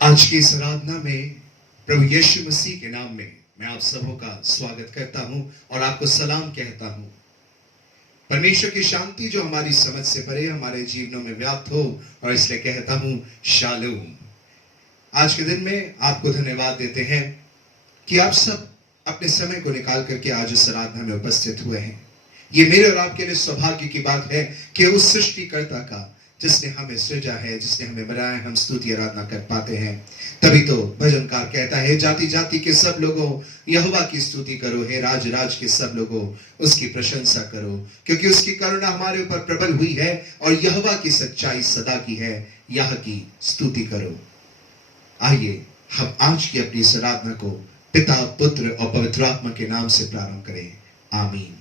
आज की इस आराधना में प्रभु यीशु मसीह के नाम में मैं आप सबों का स्वागत करता हूं और आपको सलाम कहता हूं। परमेश्वर की शांति जो हमारी समझ से परे हमारे जीवनों में व्याप्त हो, और इसलिए कहता हूं शालोम। आज के दिन में आपको धन्यवाद देते हैं कि आप सब अपने समय को निकाल करके आज इस आराधना में उपस्थित हुए हैं। ये मेरे और आपके लिए सौभाग्य की बात है कि उस सृष्टिकर्ता का, जिसने हमें सृजा है, जिसने हमें बनाया, हम स्तुति आराधना कर पाते हैं। तभी तो भजनकार कहता है, जाति जाति के सब लोगों यहोवा की स्तुति करो, हे राज राज के सब लोगों उसकी प्रशंसा करो, क्योंकि उसकी करुणा हमारे ऊपर प्रबल हुई है और यहोवा की सच्चाई सदा की है, यह की स्तुति करो। आइए हम आज की अपनी इस आराधना को पिता, पुत्र और पवित्र आत्मा के नाम से प्रारंभ करें। आमीन।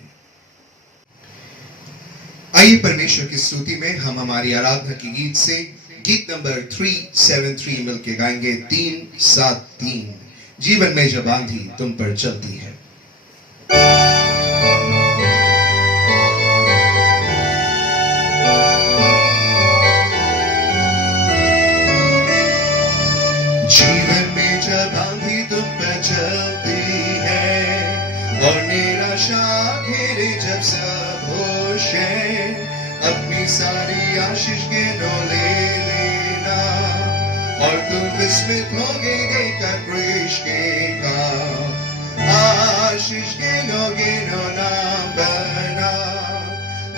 आइए परमेश्वर की स्तुति में हम हमारी आराधना की गीत से गीत नंबर 373 मिलके गाएंगे। 373 जीवन में जब आंधी तुम पर चलती है। जीवन में जब आंधी तुम पर चलती है और निराशा घेरे जब सब होश है, अपनी सारी आशीष गिनो ले लेना और तुम विस्मित होगे देखकर कृष्ण के काम। आशीष गिनो गिनो नाम बना,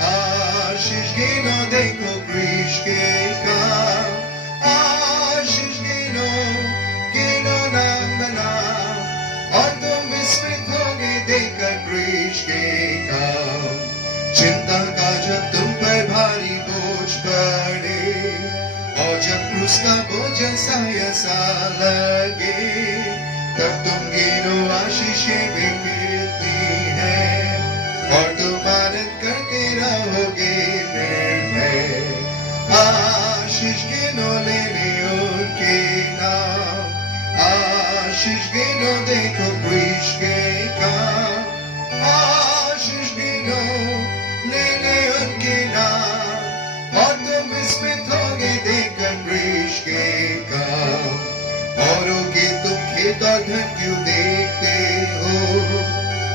आशीष गिनो देखो कृष्ण के काम। आशीष गिनो गिनो नाम बना और तुम विस्मित होगे देखकर कृष्ण के काम। चिंता का जब तुम पर भारी बोझ पड़े और जब क्रूस का बोझ ऐसा लगे, तब तुम गिनो आशीषें भी कितनी है और तुम आनंद करते रहोगे निर्भय। आशीष गिनो लेने उनके नाम, आशीष गिनो देखो कृष्ण के काम। आशीष गिनो लेने उनके नाम और तुम विस्मित होगे देखकर कृष्ण के काम। औरों के तुम खेत और धन क्यों देखते हो,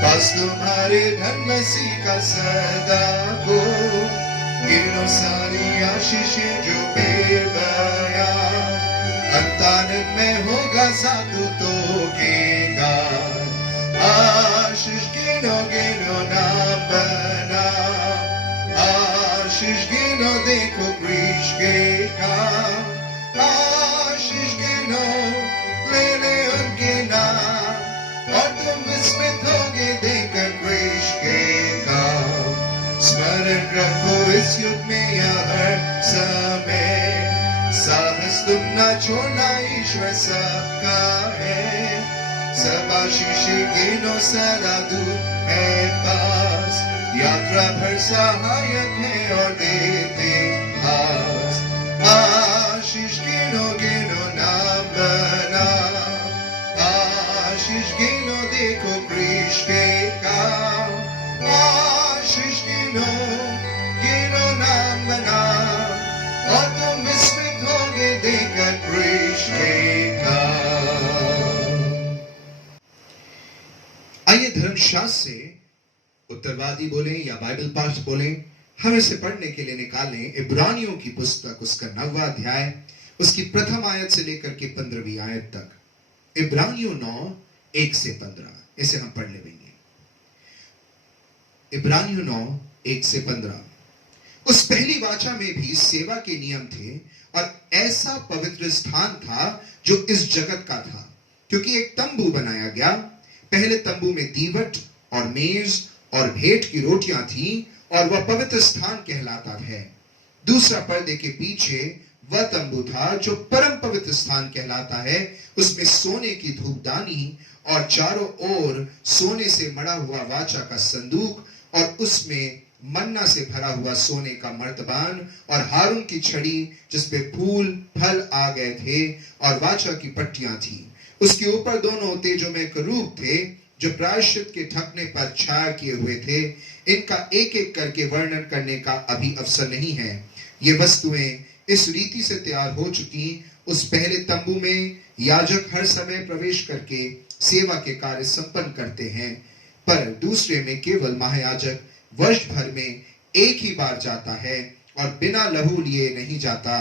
बस तुम्हारे धन मसीह का सदा हो। गिनो सारी आशीषें जो बेबयां, अंतानंद में होगा साधुतों के गान। आशीष गिनो गिनो नाम बना, आशीष गिनो देखो कृष्ण के काम। आशीष गिनो लेने उनके नाम और तुम विस्मित होगे देखकर कृष्ण के काम। स्मरण रखो इस युग में या हर समय, साहस तुम ना छोड़ना, ईश्वर सबका है। सब आशीष गिनो सदा दूर है पास, यात्रा भर सहायक है और देते आस। आशीष गिनो गिनो नाम बना, आशीष गिनो देखो कृष्ण के काम। आशीष गिनो गिनो नाम बना और तुम विस्मित होगे देखकर कृष्ण के काम। आइए धर्मशास्त्र से उत्तरवादी बोले या बाइबल पाठ बोले, हम इसे पढ़ने के लिए निकालें इब्रानियों की पुस्तक, उसका 9वां अध्याय, उसकी प्रथम आयत से लेकर के 15वीं आयत तक। इब्रानियों 9 1 से 15, इसे हम पढ़ लेंगे। इब्रानियों 9 1 से 15। उस पहली वाचा में भी सेवा के नियम थे और ऐसा पवित्र स्थान था जो इस जगत का था, क्योंकि एक तंबू बनाया गया। पहले तंबू में दीवट और मेज और भेंट की रोटियां थी और वह पवित्र स्थान कहलाता है। दूसरा पर्दे के पीछे वह तंबू था जो परम पवित्र स्थान कहलाता है। उसमें सोने की धूपदानी और चारों ओर सोने से मढ़ा हुआ वाचा का संदूक और उसमें मन्ना से भरा हुआ सोने का मर्तबान और हारून की छड़ी जिसपे फूल फल आ गए थे और वाचा की पट्टियां थी। उसके ऊपर दोनों तेजोमय करूब थे जो प्रायश्चित के ढकने पर छाया किए हुए थे। इनका एक एक करके वर्णन करने का अभी अवसर नहीं है। ये वस्तुएं इस रीति से तैयार हो चुकी। उस पहले तंबू में याजक हर समय प्रवेश करके सेवा के कार्य संपन्न करते हैं, पर दूसरे में केवल महायाजक वर्ष भर में एक ही बार जाता है और बिना लहू लिए नहीं जाता,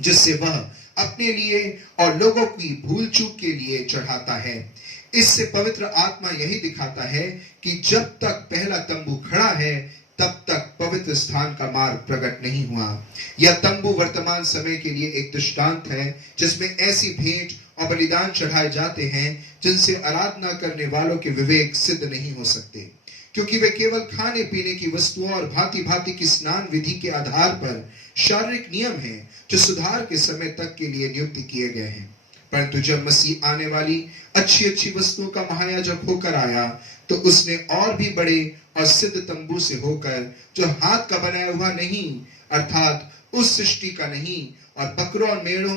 जिससे वह अपने लिए और लोगों की भूल चूक के लिए चढ़ाता है। इससे पवित्र आत्मा यही दिखाता है कि जब तक पहला तंबू खड़ा है तब तक पवित्र स्थान का मार्ग प्रकट नहीं हुआ। यह तंबू वर्तमान समय के लिए एक दृष्टांत है जिसमें ऐसी भेंट और बलिदान चढ़ाए जाते हैं जिनसे आराधना करने वालों के विवेक सिद्ध नहीं हो सकते, क्योंकि वे केवल खाने पीने की वस्तुओं और भांति भांति की स्नान विधि के आधार पर शारीरिक नियम हैं जो सुधार के समय तक के लिए नियुक्त किए गए हैं। परंतु जब मसीह आने वाली अच्छी अच्छी वस्तुओं का महायाजक होकर आया तो उसने और भी बड़े और सिद्ध तंबू से होकर, जो हाथ का बनाया हुआ नहीं अर्थात उस सृष्टि का नहीं और बकरों और मेढ़ों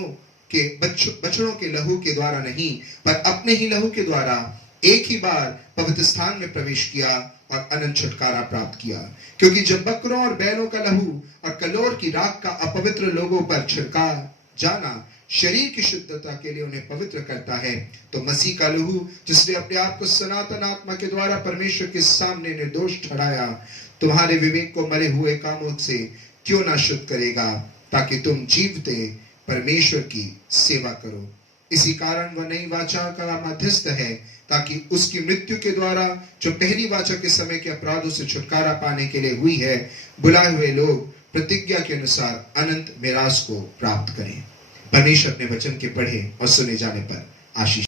के बछड़ों के लहू के द्वारा नहीं, पर अपने ही लहू के द्वारा एक ही बार पवित्र स्थान में प्रवेश किया और अनंत छुटकारा प्राप्त किया। क्योंकि जब बकरों और बैलों का लहू और कलोर की राख का अपवित्र लोगों पर छिड़का जाना शरीर की शुद्धता के लिए उन्हें पवित्र करता है, तो मसीह का लहू जिसने अपने आप को सनातन आत्मा के द्वारा परमेश्वर के सामने निर्दोष ठहराया, तुम्हारे विवेक को मरे हुए कामों से क्यों ना शुद्ध करेगा, ताकि तुम जीवते परमेश्वर की सेवा करो। इसी कारण वह नई वाचा का मध्यस्थ है, ताकि उसकी मृत्यु के द्वारा जो पहली वाचा के समय के अपराधों से छुटकारा पाने के लिए हुई है, बुलाए हुए लोग प्रतिज्ञा के अनुसार अनंत मिरास को प्राप्त करें। परमेश्वर अपने वचन के पढ़े और सुने जाने पर आशीष।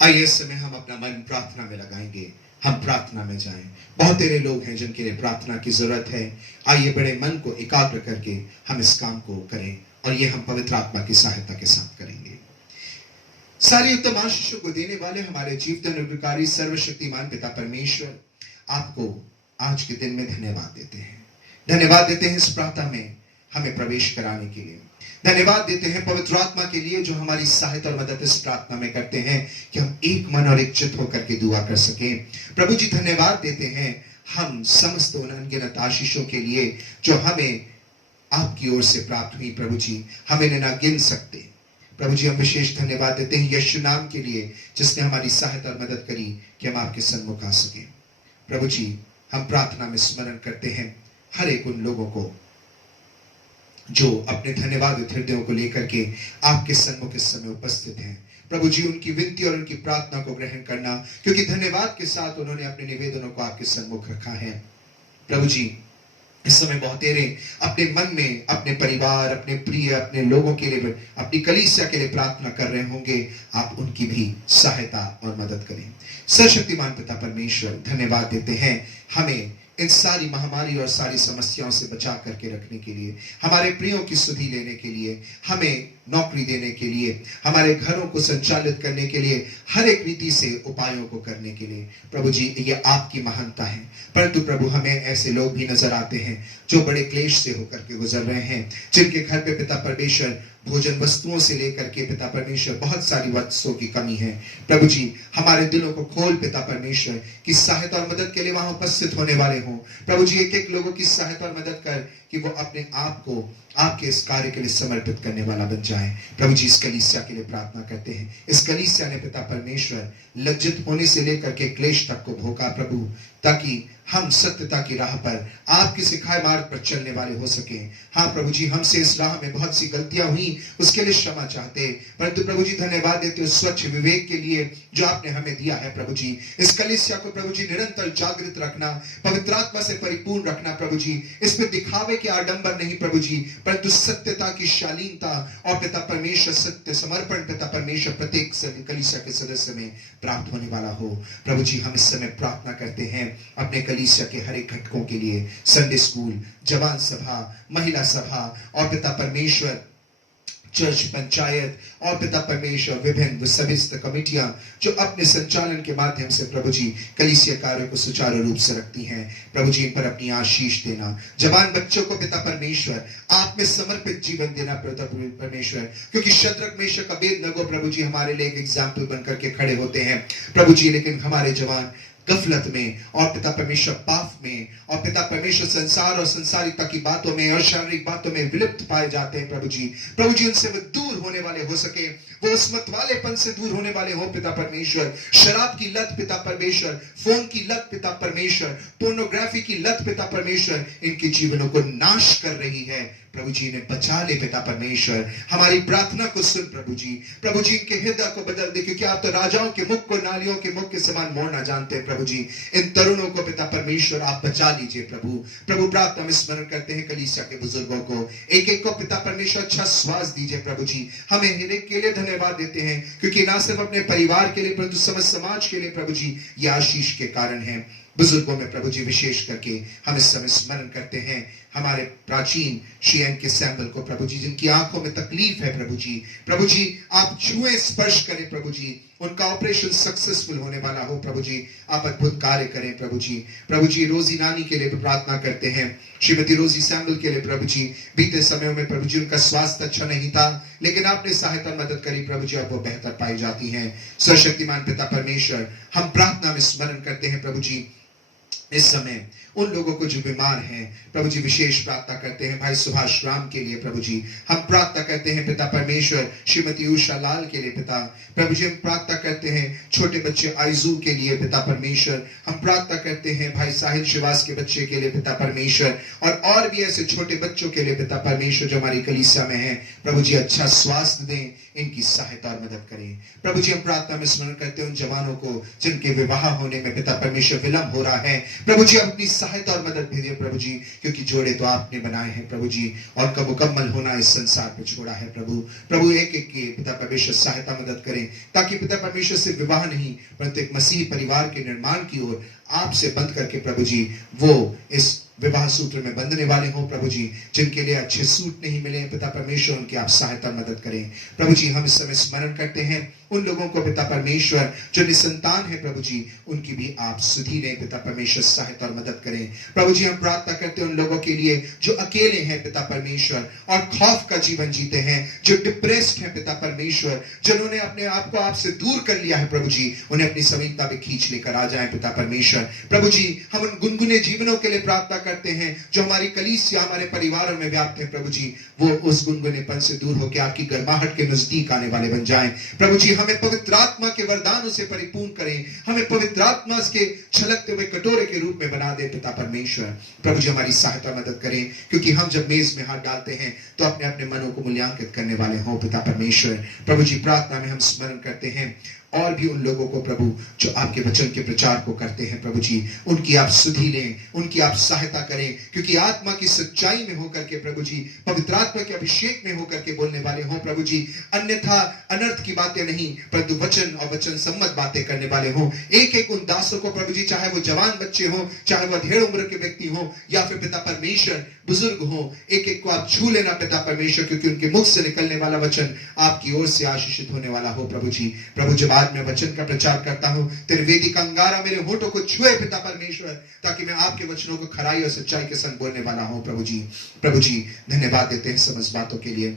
आइए इस समय हम अपना मन प्रार्थना में लगाएंगे, हम प्रार्थना में जाएं। बहुत सारे लोग हैं जिनके लिए प्रार्थना की जरूरत है। आइए बड़े मन को एकाग्र करके हम इस काम को करें और ये हम पवित्र आत्मा की सहायता के साथ करेंगे। सारी उत्तम आशीषों को देने वाले हमारे जीवित अनुग्रहकारी सर्वशक्तिमान पिता परमेश्वर, आपको आज के दिन में धन्यवाद देते हैं। धन्यवाद देते हैं इस प्रार्थना में हमें प्रवेश कराने के लिए। धन्यवाद देते हैं पवित्र आत्मा के लिए जो हमारी सहायता और मदद इस प्रार्थना में करते हैं कि हम एक मन और एक चित्त होकर के दुआ कर सकें। प्रभु जी धन्यवाद देते हैं हम समस्त उन अनगिनत आशीषों के लिए जो हमें आपकी ओर से प्राप्त हुई। प्रभु जी हम इन्हें ना गिन सकते। प्रभु जी हम विशेष धन्यवाद देते हैं यीशु नाम के लिए जिसने हमारी सहायता और मदद करी कि हम आपके सन्मुख आ सके। प्रभु जी हम प्रार्थना में स्मरण करते हैं हर एक उन लोगों को जो अपने धन्यवाद हृदयों को लेकर के आपके सन्मुख इस समय उपस्थित हैं। प्रभु जी उनकी विनती और उनकी प्रार्थना को ग्रहण करना, क्योंकि धन्यवाद के साथ उन्होंने अपने निवेदनों को आपके सन्मुख रखा है। प्रभु जी इस समय बहुत तेरे अपने मन में अपने परिवार, अपने प्रिय, अपने लोगों के लिए, अपनी कलीसिया के लिए प्रार्थना कर रहे होंगे। आप उनकी भी सहायता और मदद करें। सर्वशक्तिमान पिता परमेश्वर धन्यवाद देते हैं हमें इन सारी महामारी और सारी समस्याओं से बचा करके रखने के लिए, हमारे प्रियों की सुधि लेने के लिए, हमें नौकरी देने के लिए, हमारे घरों को संचालित करने के लिए, हर एक रीति से उपायों को करने के लिए। प्रभु जी ये आपकी महानता है। परंतु प्रभु हमें ऐसे लोग भी नजर आते हैं जो बड़े क्लेश से होकर के गुजर रहे हैं, जिनके घर पे पिता परमेश्वर भोजन वस्तुओं से लेकर के पिता परमेश्वर बहुत सारी वस्तुओं की कमी है। प्रभु जी हमारे दिलों को खोल पिता परमेश्वर की सहायता और मदद के लिए वहां उपस्थित होने वाले हों। प्रभु जी एक एक लोगों की सहायता और मदद कर कि वो अपने आप को आपके इस कार्य के लिए समर्पित करने वाला बन जाए। प्रभु जी इस कलीसिया के लिए प्रार्थना करते हैं। इस कलीसिया ने पिता परमेश्वर लज्जित होने से लेकर के क्लेश तक को भोगा प्रभु, ताकि हम सत्यता की राह पर आपके सिखाए मार्ग पर चलने वाले हो सके। हाँ प्रभु जी, हमसे इस राह में बहुत सी गलतियां हुई, उसके लिए क्षमा चाहते, परंतु प्रभु जी धन्यवाद देते हो स्वच्छ विवेक के लिए जो आपने हमें दिया है। प्रभु जी इस कलीसिया को प्रभु जी निरंतर जागृत रखना, पवित्र आत्मा से परिपूर्ण रखना प्रभु जी, इसमें दिखावे के आडंबर नहीं प्रभु जी, परंतु सत्यता की शालीनता और पिता परमेश्वर सत्य समर्पण पिता परमेश्वर प्रत्येक कलीसिया के सदस्य में प्राप्त होने वाला हो। प्रभु जी हम इस समय प्रार्थना करते हैं अपने कलीसिया के हर एक घटकों के लिए, संडे स्कूल, जवान सभा, महिला सभा और पिता परमेश्वर चर्च पंचायत और पिता परमेश्वर विभिन्न सभिस्त कमेटियां जो अपने संचालन के माध्यम से प्रभु जी कलीसिया कार्य को सुचारू रूप से रखती हैं। प्रभु जी इन पर अपनी आशीष देना, जवान बच्चों को पिता परमेश्वर आप में समर्पित जीवन देना पिता परमेश्वर, क्योंकि शद्रक मेशक अबेदनगो प्रभु जी हमारे लिए एक एग्जाम्पल बनकर के खड़े होते हैं प्रभु जी, लेकिन हमारे जवान गफलत में और पिता परमेश्वर पाप में और पिता परमेश्वर संसार और संसारिकता की बातों में और शारीरिक बातों में विलुप्त पाए जाते हैं। प्रभु जी उनसे वो दूर होने वाले हो सके, वो उस मत वालेपन से दूर होने वाले हो पिता परमेश्वर, शराब की लत पिता परमेश्वर, फोन की लत पिता परमेश्वर, पोर्नोग्राफी की लत पिता परमेश्वर इनके जीवनों को नाश कर रही है। प्रभु जी ने बचा ले पिता परमेश्वर, हमारी प्रार्थना को सुन प्रभु जी इनके हृदय को बदल दे, क्योंकि आप तो राजाओं के मुख को नालियों के मुख के समान मोड़ना जानते हैं। प्रभु जी इन तरुणों को पिता परमेश्वर आप बचा लीजिए प्रभु प्रार्थना में स्मरण करते हैं कलीसिया के बुजुर्गों को, एक एक को पिता परमेश्वर अच्छा श्वास दीजिए प्रभु जी। हमें हर एक के लिए धन्यवाद देते हैं, क्योंकि ना सिर्फ अपने परिवार के लिए परंतु समस्त समाज के लिए प्रभु जी ये आशीष के कारण है। बुजुर्गों में प्रभु जी विशेष करके हम इस समय स्मरण करते हैं हमारे प्राचीन श्री एन के सैम्बल को प्रभु जी, जिनकी आंखों में तकलीफ है प्रभु जी आप छुए स्पर्श करें प्रभु जी, उनका ऑपरेशन सक्सेसफुल होने वाला हो प्रभु जी, आप अद्भुत कार्य करें प्रभु जी रोजी नानी के लिए भी प्रार्थना करते हैं, श्रीमती रोजी सैम्बल के लिए प्रभु जी, बीते समयों में प्रभु जी उनका स्वास्थ्य अच्छा नहीं था, लेकिन आपने सहायता मदद करी प्रभु जी, अब वो बेहतर पाई जाती हैं। सर्वशक्तिमान पिता परमेश्वर हम प्रार्थना में स्मरण करते हैं प्रभु जी इस समय उन लोगों को जो बीमार हैं प्रभु जी, विशेष प्रार्थना करते हैं भाई सुभाष राम के लिए प्रभु जी, हम प्रार्थना करते हैं पिता परमेश्वर श्रीमती उषा लाल के लिए पिता, प्रभु जी हम प्रार्थना करते हैं छोटे बच्चे आइजू के लिए पिता परमेश्वर, हम प्रार्थना करते हैं भाई साहिल शिवास के बच्चे के लिए पिता परमेश्वर, और भी ऐसे छोटे बच्चों के लिए पिता परमेश्वर जो हमारी कलीसिया में है प्रभु जी, अच्छा स्वास्थ्य दें, इनकी सहायता और मदद करें। प्रभु जी हम प्रार्थना में स्मरण करते हैं उन जवानों को जिनके विवाह होने में पिता परमेश्वर विलंब हो रहा है प्रभु जी, अपनी सहायता और मदद भेजिए प्रभु जी, क्योंकि जोड़े तो आपने बनाए हैं प्रभु जी, और उनका मुकम्मल होना इस संसार पर छोड़ा है प्रभु एक एक के पिता परमेश्वर सहायता मदद करें, ताकि पिता परमेश्वर से विवाह नहीं परंतु एक मसीह परिवार के निर्माण की ओर आपसे बंद करके प्रभु जी वो इस विवाह सूत्र में बंधने वाले हों प्रभु जी, जिनके लिए अच्छे सूट नहीं मिले पिता परमेश्वर, उनकी आप सहायता मदद करें प्रभु जी। हम इस समय स्मरण करते हैं उन लोगों को पिता परमेश्वर जो निसंतान है प्रभु जी, उनकी भी आप सुधी लें पिता परमेश्वर, सहायता और मदद करें प्रभु जी। हम प्रार्थना करते हैं उन लोगों के लिए जो अकेले हैं पिता परमेश्वर और खौफ का जीवन जीते हैं, जो डिप्रेस्ड हैं पिता परमेश्वर, जिन्होंने अपने आप को आपसे दूर कर लिया है प्रभु जी, उन्हें अपनी समीपता में खींच लेकर आ जाए पिता परमेश्वर। प्रभु जी हम उन गुनगुने जीवनों के लिए प्रार्थना करते हैं जो हमारी कलीसिया हमारे परिवारों में व्याप्त है प्रभु जी, वो उस गुनगुनेपन से दूर होकर आपकी गर्माहट के नजदीक आने वाले बन जाएं प्रभु जी। हमें पवित्र आत्मा के वरदानों से परिपूर्ण करें, हमें पवित्र आत्मा के छलकते हुए कटोरे के रूप में बना दे पिता परमेश्वर। प्रभु जी हमारी सहायता मदद करें, क्योंकि हम जब मेज में हाथ डालते हैं तो अपने अपने मनों को मूल्यांकित करने वाले हों पिता परमेश्वर। प्रभु जी प्रार्थना में हम स्मरण करते हैं और भी उन लोगों को प्रभु जो आपके वचन के प्रचार को करते हैं प्रभु जी, उनकी आप सुधि लें, उनकी आप सहायता करें, क्योंकि आत्मा की सच्चाई में होकर के प्रभु जी, पवित्र आत्मा के अभिषेक में होकर के बोलने वाले हों प्रभु जी, अन्यथा अनर्थ की बातें नहीं परंतु वचन और वचन सम्मत बातें करने वाले हों। एक एक उन दासों को प्रभु जी, चाहे वो जवान बच्चे हों, चाहे वो अधेड़ उम्र के व्यक्ति हों या फिर पिता परमेश्वर बुजुर्ग हों, एक एक को आप छू लेना पिता परमेश्वर, क्योंकि उनके मुख से निकलने वाला वचन आपकी ओर से आशीषित होने वाला हो प्रभु जी। प्रभु जब आज मैं वचन का प्रचार करता हूं, तेरे वेदी का अंगारा मेरे होठों को छुए पिता परमेश्वर, ताकि मैं आपके वचनों को खराई और सच्चाई के संग बोलने वाला हूं प्रभु जी। प्रभु जी धन्यवाद देते हैं समस्त बातों के लिए।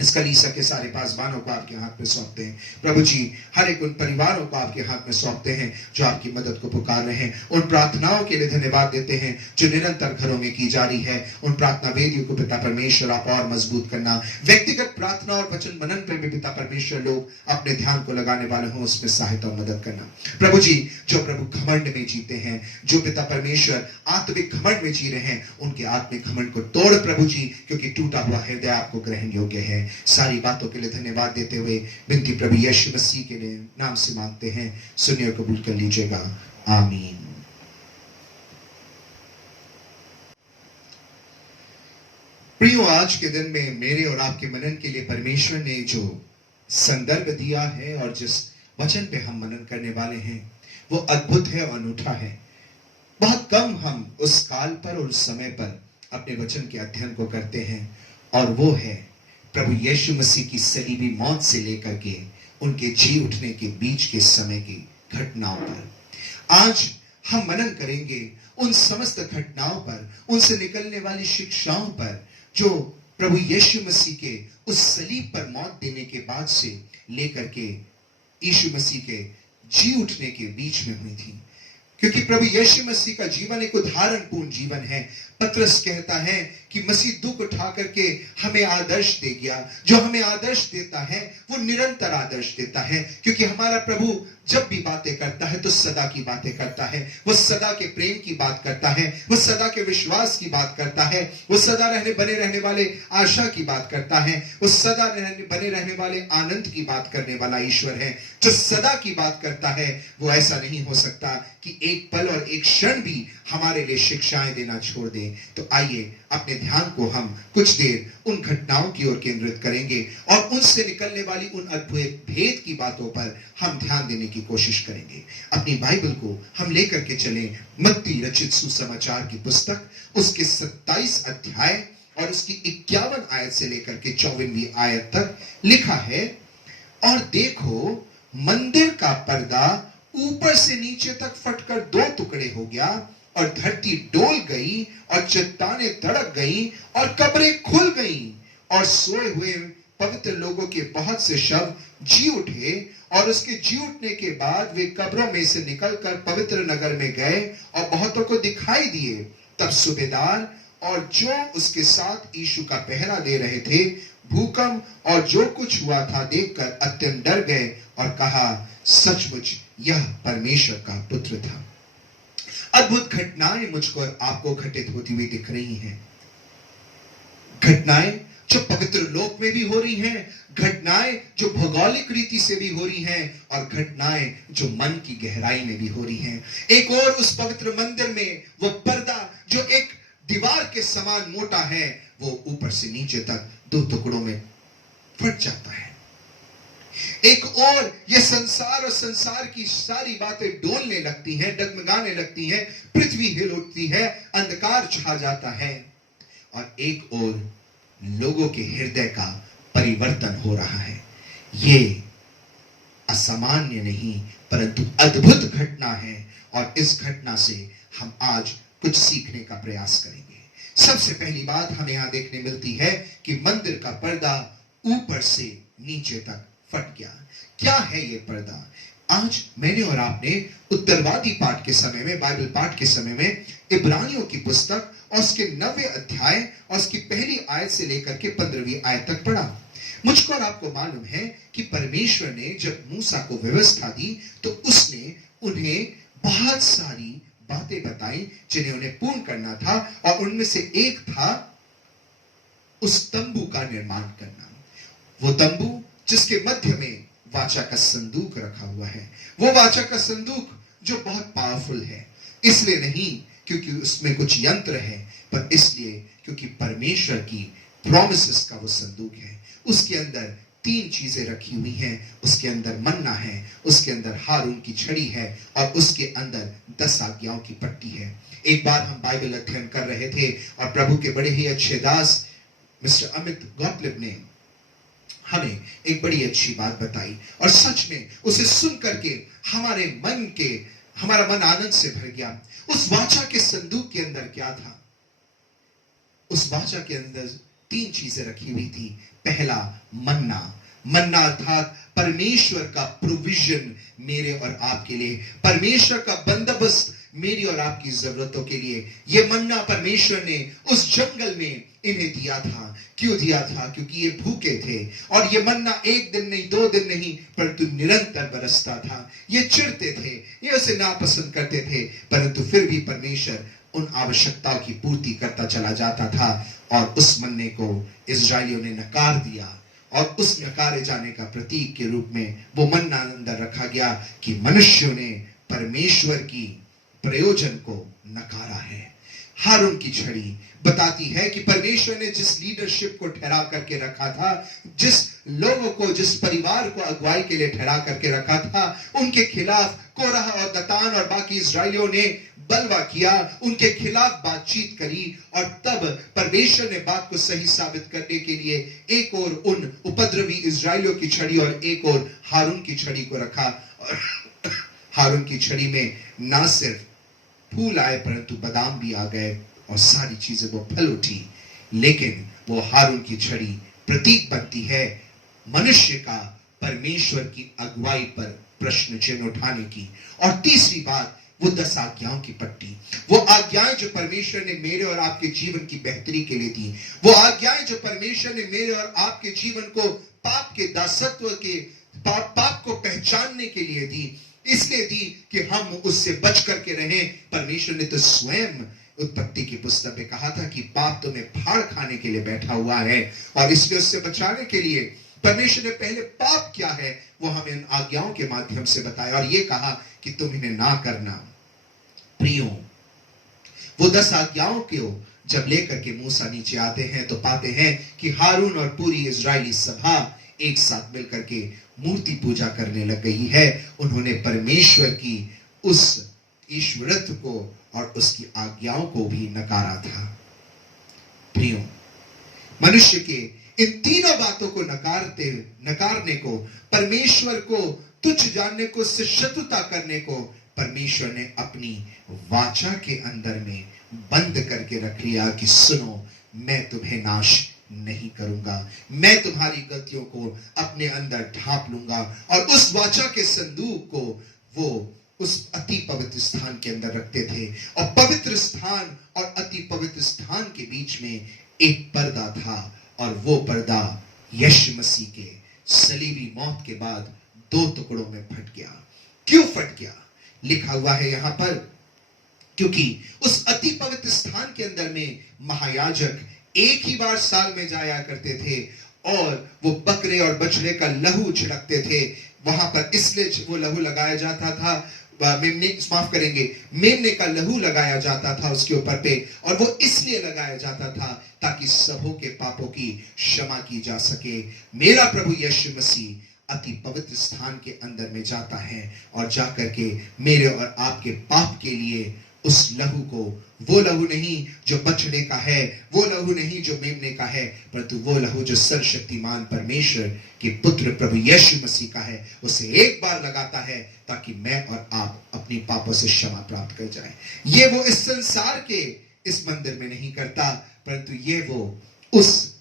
इस कलीसिया के सारे पासबानों को आपके हाथ में सौंपते हैं प्रभु जी। हर एक उन परिवारों को आपके हाथ में सौंपते हैं जो आपकी मदद को पुकार रहे हैं। उन प्रार्थनाओं के लिए धन्यवाद देते हैं जो निरंतर घरों में की जा रही है। उन प्रार्थना वेदियों को पिता परमेश्वर आप और मजबूत करना। व्यक्तिगत प्रार्थना और वचन मनन पर भी पिता परमेश्वर लोग अपने ध्यान को लगाने वाले हों, उसमें सहायता और मदद करना प्रभु जी। जो प्रभु घमंड में जीते हैं, जो पिता परमेश्वर आत्मिक घमंड में जी रहे हैं, उनके आत्मिक घमंड को तोड़ प्रभु जी, क्योंकि टूटा हुआ हृदय आपको ग्रहण योग्य है। सारी बातों के लिए धन्यवाद देते हुए विनती प्रभु यीशु मसीह के लिए नाम से मांगते हैं, सुनिए और कबूल कर लीजिएगा, आमीन। प्रियो, आज के दिन में मेरे और आपके मनन के लिए परमेश्वर ने जो संदर्भ दिया है और जिस वचन पे हम मनन करने वाले हैं वो अद्भुत है और अनूठा है। बहुत कम हम उस काल पर और उस समय पर अपने वचन के अध्ययन को करते हैं, और वो है प्रभु यीशु मसीह की सलीबी मौत से लेकर के उनके जी उठने के बीच के समय की घटनाओं पर। आज हम मनन करेंगे उन समस्त घटनाओं पर, उनसे निकलने वाली शिक्षाओं पर जो प्रभु यीशु मसीह के उस सलीब पर मौत देने के बाद से लेकर के यीशु मसीह के जी उठने के बीच में हुई थी। क्योंकि प्रभु यीशु मसीह का जीवन एक उदाहरण पूर्ण जीवन है। पतरस कहता है कि मसीह दुख उठा करके हमें आदर्श दे गया। जो हमें आदर्श देता है वो निरंतर आदर्श देता है, क्योंकि हमारा प्रभु जब भी बातें करता है तो सदा की बातें करता है। वो सदा के प्रेम की बात करता है, वो सदा के विश्वास की बात करता है, वो सदा बने रहने वाले आशा की बात करता है, वो सदा बने रहने वाले आनंद की बात करने वाला ईश्वर है। जो सदा की बात करता है वो ऐसा नहीं हो सकता कि एक पल और एक क्षण भी हमारे लिए शिक्षाएं देना छोड़ दे। तो आइए अपने ध्यान को हम कुछ देर उन घटनाओं की ओर केंद्रित करेंगे और उनसे निकलने वाली उन अद्भुत भेद की बातों पर हम ध्यान देने की कोशिश करेंगे। अपनी बाइबल को हम लेकर के चलें मत्ती रचित सुसमाचार की पुस्तक, उसके 27 अध्याय और उसकी 51 आयत से लेकर के 54वीं आयत तक लिखा है। और देखो, मंदिर का पर्दा ऊपर से नीचे तक फटकर 2 टुकड़े हो गया, और धरती डोल गई और चट्टानें धड़क गई और कब्रें खुल गई, और सोए हुए पवित्र लोगों के बहुत से शव जी उठे, और उसके जी उठने के बाद वे कब्रों में से निकलकर पवित्र नगर में गए और बहुतों को दिखाई दिए। तब सूबेदार और जो उसके साथ यीशु का पहरा दे रहे थे भूकंप और जो कुछ हुआ था देखकर अत्यंत डर गए और कहा, सचमुच यह परमेश्वर का पुत्र था। अद्भुत घटनाएं मुझको और आपको घटित होती हुई दिख रही हैं। घटनाएं जो पवित्र लोक में भी हो रही हैं, घटनाएं जो भौगोलिक रीति से भी हो रही हैं, और घटनाएं जो मन की गहराई में भी हो रही हैं। एक और उस पवित्र मंदिर में वो पर्दा जो एक दीवार के समान मोटा है, वो ऊपर से नीचे तक 2 टुकड़ों में फट जाता है। एक और ये संसार और संसार की सारी बातें डोलने लगती हैं, डगमगाने लगती हैं, पृथ्वी हिल उठती है, अंधकार छा जाता है, और एक और लोगों के हृदय का परिवर्तन हो रहा है। ये असामान्य नहीं परंतु अद्भुत घटना है, और इस घटना से हम आज कुछ सीखने का प्रयास करेंगे। सबसे पहली बात हमें यहां देखने मिलती है कि मंदिर का पर्दा ऊपर से नीचे तक फट गया। क्या है ये पर्दा? आज मैंने और आपने उत्तरवादी पाठ के समय में, बाइबल पाठ के समय में इब्रानियों की पुस्तक और उसके 9वें अध्याय और उसकी पहली आयत से लेकर के 15वीं आयत तक पढ़ा। मुझको और आपको मालूम है कि परमेश्वर ने जब मूसा को व्यवस्था दी तो उसने उन्हें बहुत सारी बातें बताई जिन्हें उन्हें पूर्ण करना था, और उनमें से एक था उस तंबू का निर्माण करना। वो तंबू जिसके मध्य में वाचा का संदूक रखा हुआ है। वो वाचा का संदूक जो बहुत पावरफुल है, इसलिए नहीं क्योंकि उसमें कुछ यंत्र है, पर इसलिए क्योंकि परमेश्वर की प्रॉमिसेस का वो संदूक है। उसके अंदर 3 चीजें रखी हुई हैं। उसके अंदर मन्ना है, उसके अंदर हारून की छड़ी है, और उसके अंदर 10 आज्ञाओं की पट्टी है। एक बार हम बाइबल अध्ययन कर रहे थे और प्रभु के बड़े ही अच्छे दास मिस्टर अमित गौतलिब ने हमें एक बड़ी अच्छी बात बताई, और सच में उसे सुन करके हमारा मन आनंद से भर गया। उस वाचा के संदूक के अंदर क्या था? उस वाचा के अंदर तीन चीजें रखी हुई थी। पहला, मन्ना। मन्ना अर्थात परमेश्वर का प्रोविजन मेरे और आपके लिए, परमेश्वर का बंदोबस्त मेरी और आपकी जरूरतों के लिए। यह मन्ना परमेश्वर ने उस जंगल में इन्हें दिया था। क्यों दिया था? क्योंकि ये भूखे थे, और ये मन्ना एक दिन नहीं, 2 दिन नहीं, परंतु निरंतर बरसता था। ये चिढ़ते थे, ये उसे नापसंद करते थे, परंतु फिर भी परमेश्वर उन आवश्यकताओं की पूर्ति करता चला जाता था। और उस मन्ने को इस्राएलियों ने नकार दिया, और उस नकारे जाने का प्रतीक के रूप में वो मन्ना अंदर रखा गया कि मनुष्यों ने परमेश्वर की प्रयोजन को नकारा है। हारून की छड़ी बताती है कि परमेश्वर ने जिस लीडरशिप को ठहरा करके रखा था, जिस लोगों को, जिस परिवार को अगुवाई के लिए ठहरा करके रखा था, उनके खिलाफ कोरह और दतान और बाकी इस्राएलियों ने बलवा किया, उनके खिलाफ बातचीत करी। और तब परमेश्वर ने बात को सही साबित करने के लिए एक और उन उपद्रवी इस्राएलियों की छड़ी और एक और हारून की छड़ी को रखा। और हारून की छड़ी में ना सिर्फ फूल आए, परंतु बादाम भी आ गए, और सारी चीजें वो फल उठी। लेकिन वो हारून की छड़ी प्रतीक बनती है मनुष्य का परमेश्वर की अगुवाई पर प्रश्न चिन्ह उठाने की। और तीसरी बात, वो 10 आज्ञाओं की पट्टी, वो आज्ञाएं जो परमेश्वर ने मेरे और आपके जीवन की बेहतरी के लिए दी, वो आज्ञाएं जो परमेश्वर ने मेरे और आपके जीवन को पाप के दासत्व के, पाप को पहचानने के लिए दी, इसलिए दी कि हम उससे बच करके रहें। परमेश्वर ने तो स्वयं उत्पत्ति की पुस्तक में कहा था कि पाप तुम्हें फाड़ खाने के लिए बैठा हुआ है, और इसलिए उससे बचाने के लिए परमेश्वर ने पहले पाप क्या है वो हमें इन आज्ञाओं के माध्यम से बताया, और ये कहा कि तुम इन्हें ना करना। प्रियो, वो 10 आज्ञाओं को जब लेकर के मूसा नीचे आते हैं तो पाते हैं कि हारून और पूरी इजरायली सभा एक साथ मिलकर के मूर्ति पूजा करने लग गई है। उन्होंने परमेश्वर की उस ईश्वरत्व को और उसकी आज्ञाओं को भी नकारा था। प्रियो, मनुष्य के इन तीनों बातों को नकारने को, परमेश्वर को तुच्छ जानने को, उससे शत्रुता करने को परमेश्वर ने अपनी वाचा के अंदर में बंद करके रख लिया कि सुनो, मैं तुम्हें नाश नहीं करूंगा, मैं तुम्हारी गलतियों को अपने अंदर ढांप लूंगा। और उस वाचा के संदूक को वो उस अति पवित्र स्थान के अंदर रखते थे, और पवित्र स्थान और अति पवित्र स्थान के बीच में एक पर्दा था, और वो पर्दा यीशु मसीह के सलीबी मौत के बाद 2 टुकड़ों में फट गया। क्यों फट गया? लिखा हुआ है यहां पर, क्योंकि उस अति पवित्र स्थान के अंदर में महायाजक एक ही बार साल में जाया करते थे, और वो बकरे और बछड़े का लहू छिड़कते थे वहां पर। इसलिए वो लहू लगाया जाता था, मेमने का लहू लगाया जाता था उसके ऊपर पे, और वो इसलिए लगाया जाता था ताकि सबों के पापों की क्षमा की जा सके। मेरा प्रभु यीशु मसीह अति पवित्र स्थान के अंदर में जाता है, और जाकर के मेरे और आपके पाप के लिए उस लहू को, वो लहू नहीं जो बछड़े का है, वो लहू नहीं जो मेमने का है, परंतु वो लहू जो सर्वशक्तिमान परमेश्वर के पुत्र प्रभु यीशु मसीह का है, उसे एक बार लगाता है ताकि मैं और आप अपनी पापों से क्षमा प्राप्त कर जाएं। ये वो इस संसार के इस मंदिर में नहीं करता, परंतु ये वो उस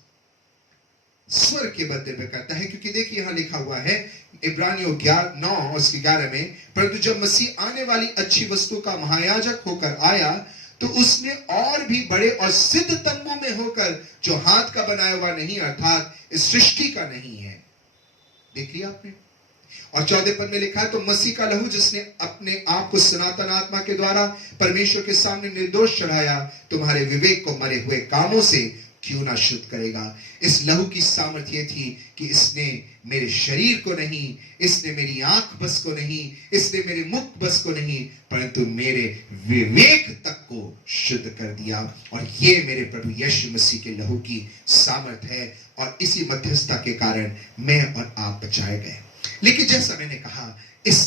स्वर्ग के मंदिर में करता है। क्योंकि देखिए यहां लिखा हुआ है इब्रानियों 9:11 में, परंतु जब मसीह आने वाली अच्छी वस्तु का महायाजक होकर आया तो उसने और भी बड़े और सिद्ध तंबू में होकर, जो हाथ का बनाया हुआ नहीं अर्थात इस सृष्टि का नहीं है। देख लिया आपने? और 14 पद में लिखा है, तो मसीह का लहू जिसने अपने आप को सनातन आत्मा के द्वारा परमेश्वर के सामने निर्दोष चढ़ाया, तुम्हारे विवेक को मरे हुए कामों से क्यों ना शुद्ध करेगा। इस लहू की सामर्थ्य थी कि इसने मेरे शरीर को नहीं, इसने मेरी आंख बस को नहीं, इसने मेरे मुख बस को नहीं, परंतु मेरे विवेक तक को शुद्ध कर दिया। और ये मेरे प्रभु यीशु मसीह के लहू की सामर्थ्य है, और इसी मध्यस्थता के कारण मैं और आप बचाए गए। लेकिन जैसा मैंने कहा, इस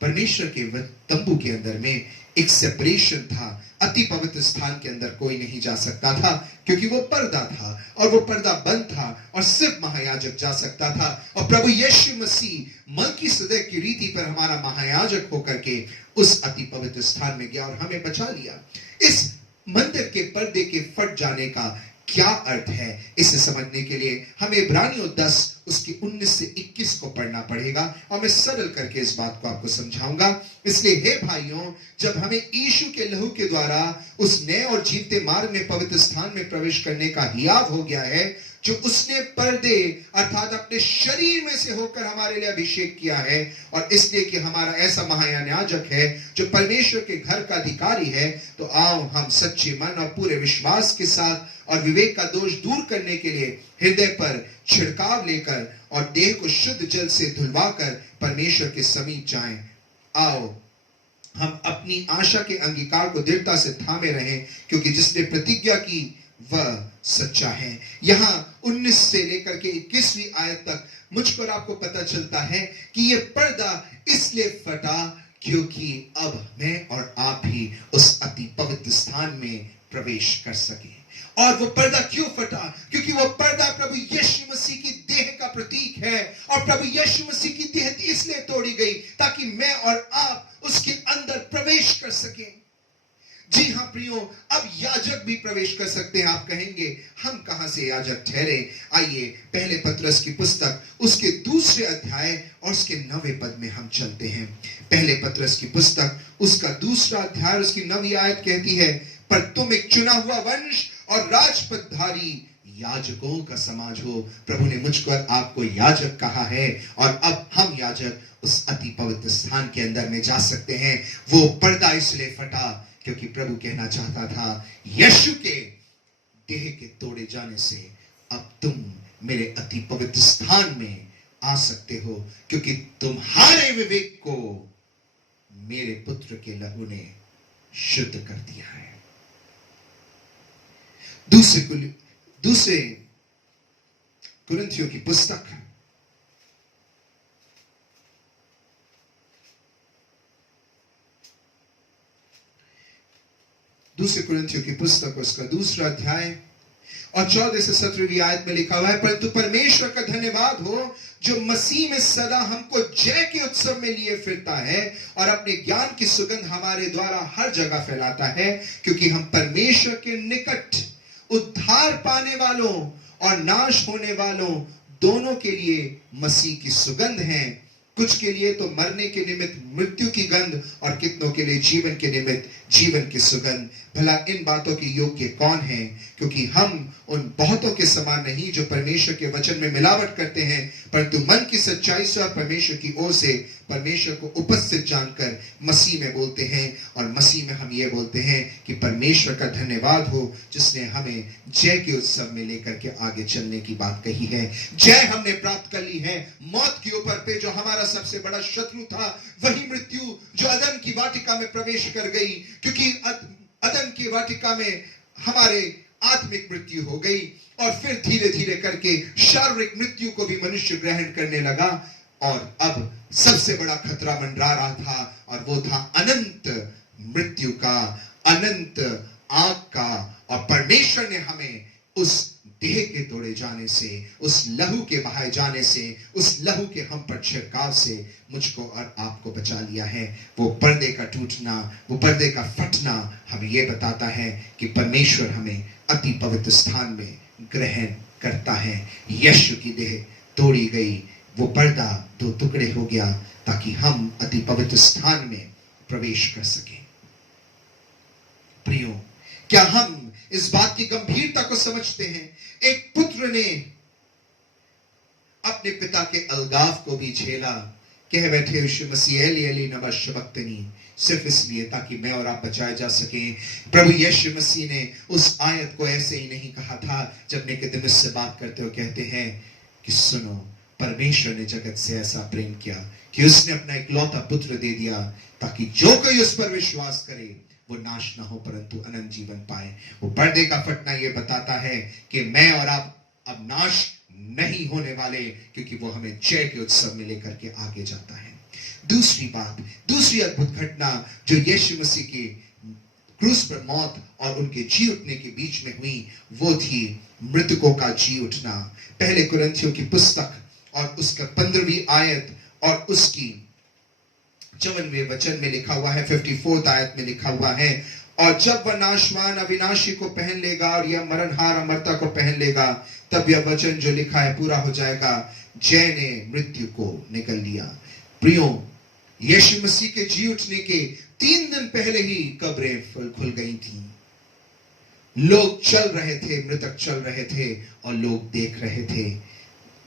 परमेश्वर के तंबू के अंदर में एक सेपरेशन था। अति पवित्र स्थान के अंदर कोई नहीं जा सकता था, क्योंकि वो पर्दा था, और वो पर्दा बंद था, और सिर्फ महायाजक जा सकता था। और प्रभु यीशु मसीह मलकीसदेक की रीति पर हमारा महायाजक होकर के उस अति पवित्र स्थान में गया और हमें बचा लिया। इस मंदिर के पर्दे के फट जाने का क्या अर्थ है, इसे समझने के लिए हमें इब्रानियों 10 उसके 19 से 21 को पढ़ना पड़ेगा और मैं सरल करके इस बात को आपको समझाऊंगा। इसलिए हे भाइयों, जब हमें यीशु के लहू के द्वारा उस नए और जीवते मार्ग में पवित्र स्थान में प्रवेश करने का हियाव हो गया है, जो उसने पर्दे अर्थात अपने शरीर में से होकर हमारे लिए अभिषेक किया है, और इसलिए कि हमारा ऐसा महायाजक है जो परमेश्वर के घर का अधिकारी है, तो आओ हम सच्चे मन और पूरे विश्वास के साथ और विवेक का दोष दूर करने के लिए हृदय पर छिड़काव लेकर और देह को शुद्ध जल से धुलवाकर परमेश्वर के समीप जाएं। आओ हम अपनी आशा के अंगीकार को दृढ़ता से थामे रहें, क्योंकि जिसने प्रतिज्ञा की वह सच्चा है। यहाँ 19 से लेकर के 21वीं आयत तक मुझको और आपको पता चलता है कि यह पर्दा इसलिए फटा क्योंकि अब मैं और आप भी उस अति पवित्र स्थान में प्रवेश कर सके। और वो पर्दा क्यों फटा? क्योंकि वो पर्दा प्रभु यीशु मसीह की देह का प्रतीक है, और प्रभु यीशु मसीह की देह इसलिए तोड़ी गई ताकि मैं और आप उसके अंदर प्रवेश कर सकें। जी हाँ प्रियो, अब याजक भी प्रवेश कर सकते हैं। आप कहेंगे हम कहां से याजक ठहरे? आइए पहले पत्रस की पुस्तक उसके 2 अध्याय और उसके 9वें पद में हम चलते हैं। पहले पत्रस की पुस्तक उसका 2 अध्याय उसकी 9वीं आयत कहती है, पर तुम एक चुना हुआ वंश और राजपदधारी याजकों का समाज हो। प्रभु ने मुझको और आपको याजक कहा है, और अब हम याजक उस अति पवित्र स्थान के अंदर में जा सकते हैं। वो पर्दा इसलिए फटा क्योंकि प्रभु कहना चाहता था, यीशु के देह के तोड़े जाने से अब तुम मेरे अति पवित्र स्थान में आ सकते हो, क्योंकि तुम्हारे विवेक को मेरे पुत्र के लहू ने शुद्ध कर दिया है। दूसरे कुरिन्थियों की पुस्तक 2 कुरिन्थियों की पुस्तक उसका 2 अध्याय और 14 से 17वीं आयत में लिखा हुआ है, परंतु परमेश्वर का धन्यवाद हो जो मसीह में सदा हमको जय के उत्सव में लिए फिरता है और अपने ज्ञान की सुगंध हमारे द्वारा हर जगह फैलाता है, क्योंकि हम परमेश्वर के निकट उद्धार पाने वालों और नाश होने वालों दोनों के लिए मसीह की सुगंध हैं। कुछ के लिए तो मरने के निमित्त मृत्यु की गंध, और कितनों के लिए जीवन के निमित्त जीवन की सुगंध। भला इन बातों के योग्य कौन है? क्योंकि हम उन बहुतों के समान नहीं जो परमेश्वर के वचन में मिलावट करते हैं, परंतु मन की सच्चाई से और परमेश्वर की ओर से परमेश्वर को उपस्थित जानकर मसीह में बोलते हैं। और मसीह में हम ये बोलते हैं कि परमेश्वर का धन्यवाद हो जिसने हमें जय के उत्सव में लेकर के आगे चलने की बात कही है। जय हमने प्राप्त कर ली है मौत के ऊपर पे, जो हमारा सबसे बड़ा शत्रु था, वही मृत्यु जो अदन की वाटिका में प्रवेश कर गई, क्योंकि अदन की वाटिका में हमारे आत्मिक मृत्यु हो गई, और फिर धीरे धीरे करके शारीरिक मृत्यु को भी मनुष्य ग्रहण करने लगा। और अब सबसे बड़ा खतरा मंडरा रहा था, और वो था अनंत मृत्यु का, अनंत आग का। और परमेश्वर ने हमें उस देह के तोड़े जाने से, उस लहू के बहाए जाने से, उस लहू के हम पर छिड़काव से मुझको और आपको बचा लिया है। वो पर्दे का टूटना, वो पर्दे का फटना हमें ये बताता है कि परमेश्वर हमें अति पवित्र स्थान में ग्रहण करता है। यीशु की देह तोड़ी गई, वो पर्दा 2 टुकड़े हो गया ताकि हम अति पवित्र स्थान में प्रवेश कर सकें। प्रियो, क्या हम इस बात की गंभीरता को समझते हैं? एक पुत्र ने अपने पिता के अलगाव को भी झेला। कह बैठे यीशु मसीह एली एली लमा शबक्तनी, सिर्फ इसलिए ताकि मैं और आप बचाए जा सकें। प्रभु यीशु मसीह ने उस आयत को ऐसे ही नहीं कहा था। जब निकोदेमुस से बात करते हो कहते हैं कि सुनो, परमेश्वर ने जगत से ऐसा प्रेम किया कि उसने अपना इकलौता पुत्र दे दिया, ताकि जो कोई उस पर विश्वास करे वो नाश ना हो परंतु अनंत जीवन पाए। वो पर्दे का फटना ये बताता है कि मैं और आप अब नाश नहीं होने वाले, क्योंकि वो हमें जय के उत्सव में लेकर के आगे जाता है। दूसरी बात, दूसरी अद्भुत घटना जो यीशु मसीह की क्रूस पर मौत और उनके जी उठने के बीच में हुई, वो थी मृतकों का जी उठना। पहले कुरिन्थियों की पुस्तक और उसका 15वीं आयत और उसकी 54वें वचन में लिखा हुआ है, 54th आयत में लिखा हुआ है, और जब वह नाशवान अविनाशी को पहन लेगा और यह मरणहार अमरता को पहन लेगा, तब यह वचन जो लिखा है पूरा हो जाएगा, जय ने मृत्यु को निकल लिया। प्रियो, यीशु मसीह के जी उठने के 3 दिन पहले ही कब्रें खुल गई थी। लोग चल रहे थे, मृतक चल रहे थे और लोग देख रहे थे।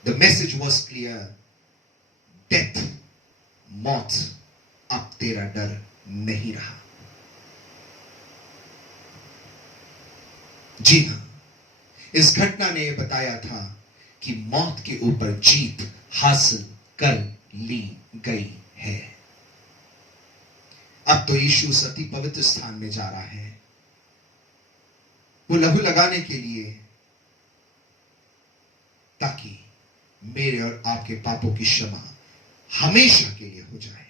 The message was clear, death, मौत, अब तेरा डर नहीं रहा। जी हां, इस घटना ने यह बताया था कि मौत के ऊपर जीत हासिल कर ली गई है। अब तो यीशु सती पवित्र स्थान में जा रहा है, वो लहू लगाने के लिए, ताकि मेरे और आपके पापों की क्षमा हमेशा के लिए हो जाए।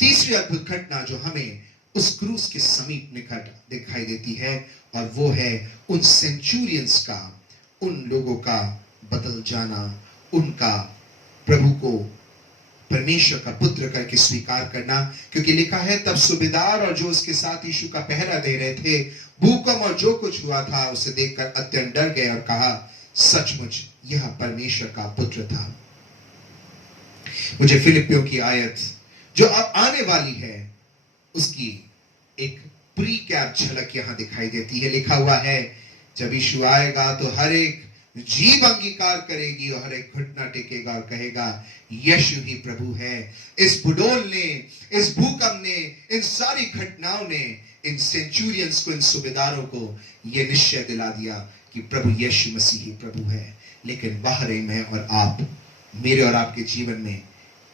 तीसरी अद्भुत घटना जो हमें उस क्रूस के समीप निकट दिखाई देती है, और वो है उन सेंचुरियंस का, उन लोगों का बदल जाना, उनका प्रभु को परमेश्वर का पुत्र करके स्वीकार करना। क्योंकि लिखा है, तब सूबेदार और जो उसके साथ यीशु का पहरा दे रहे थे, भूकंप और जो कुछ हुआ था उसे देखकर अत्यंत डर गए और कहा, सचमुच यह परमेश्वर का पुत्र था। मुझे फिलिपियों की आयत जो अब आने वाली है उसकी एक प्री कैप झलक यहां दिखाई देती है। लिखा हुआ है, जब यीशु आएगा तो हर एक जीव अंगीकार करेगी और हर एक घुटना टेकेगा और कहेगा, यीशु ही प्रभु है। इस बुडोल ने, इस भूकंप ने, इन सारी घटनाओं ने इन सेंचुरियंस को, इन सूबेदारों को यह निश्चय दिला दिया कि प्रभु यीशु मसीह ही प्रभु है। लेकिन बाहर मैं और आप, मेरे और आपके जीवन में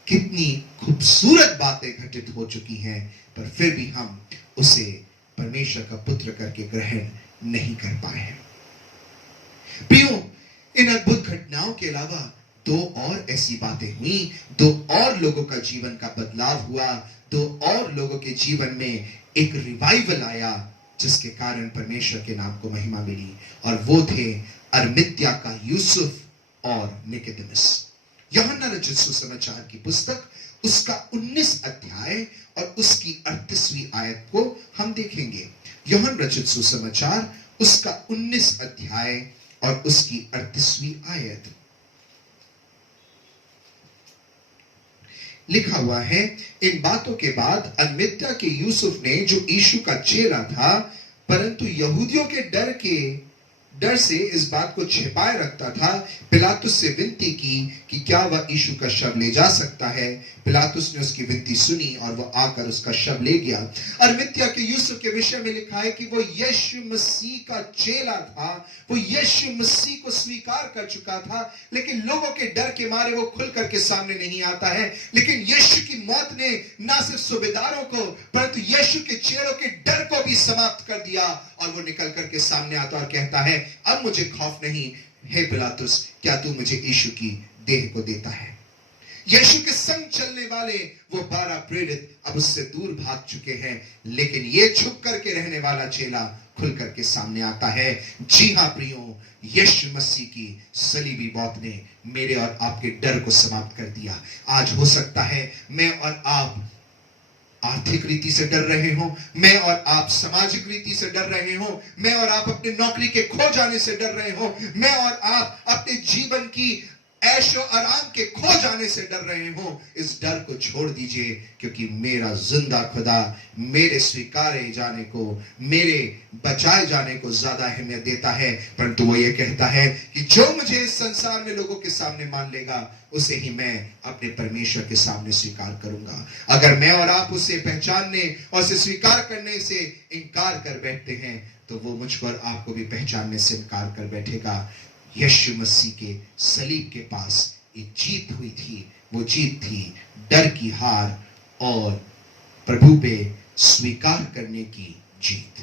कितनी खूबसूरत बातें घटित हो चुकी हैं, पर फिर भी हम उसे परमेश्वर का पुत्र करके ग्रहण नहीं कर पाए हैं। प्रियो, इन अद्भुत घटनाओं के अलावा 2 और ऐसी बातें हुई, 2 और लोगों का जीवन का बदलाव हुआ, 2 और लोगों के जीवन में एक रिवाइवल आया, जिसके कारण परमेश्वर के नाम को महिमा मिली। और वो थे अरमित्या का यूसुफ और निकोदेमुस। यूहन्ना रचित सुसमाचार की पुस्तक, उसका 19 अध्याय और उसकी 38वीं आयत को हम देखेंगे। यूहन्ना रचित सुसमाचार, उसका 19 अध्याय और उसकी 38वीं आयत। लिखा हुआ है, इन बातों के बाद अरमित्या के यूसुफ ने, जो यीशु का चेला था, परंतु यहूदियों के डर से इस बात को छिपाए रखता था, पिलातुस से विनती की कि क्या वह यीशु का शव ले जा सकता है। पिलातुस ने उसकी विनती सुनी और वह आकर उसका शव ले गया। अरमित्या के यूसुफ के विषय में लिखा है कि वो यीशु मसीह का चेला था, वो यीशु मसीह को स्वीकार कर चुका था, लेकिन लोगों के डर के मारे वो खुल करके सामने नहीं आता है। लेकिन यीशु की मौत ने ना सिर्फ सूबेदारों को, परंतु यीशु के चेलों के डर को भी समाप्त कर दिया, और वो निकल करके सामने आता और कहता है, अब मुझे खौफ नहीं, हे पिलातुस, क्या तू मुझे यीशु की देह को देता है। यीशु के संग चलने वाले वो 12 प्रेरित अब उससे दूर भाग चुके हैं, लेकिन ये छुप करके रहने वाला चेला खुल करके सामने आता है। जी हां प्रियो, यीशु मसीह की सलीबी मौत ने मेरे और आपके डर को समाप्त कर दिया। आज हो सकता है मैं और आप आर्थिक रीति से डर रहे हो, मैं और आप सामाजिक रीति से डर रहे हो, मैं और आप अपने नौकरी के खो जाने से डर रहे हो, मैं और आप अपने जीवन की ऐशो आराम के खो जाने से डर रहे हो। इस डर को छोड़ दीजिए, क्योंकि मेरा जिंदा खुदा मेरे स्वीकारे जाने को, मेरे बचाए जाने को ज्यादा अहमियत देता है। परंतु वो ये कहता है कि जो मुझे इस संसार में लोगों के सामने मान लेगा, उसे ही मैं अपने परमेश्वर के सामने स्वीकार करूंगा। अगर मैं और आप उसे पहचानने और उसे स्वीकार करने से इनकार कर बैठते हैं, तो वो मुझको और आपको भी पहचानने से इनकार कर बैठेगा। यीशु मसीह के सलीब के पास एक जीत हुई थी, वो जीत थी डर की हार और प्रभु पे स्वीकार करने की जीत।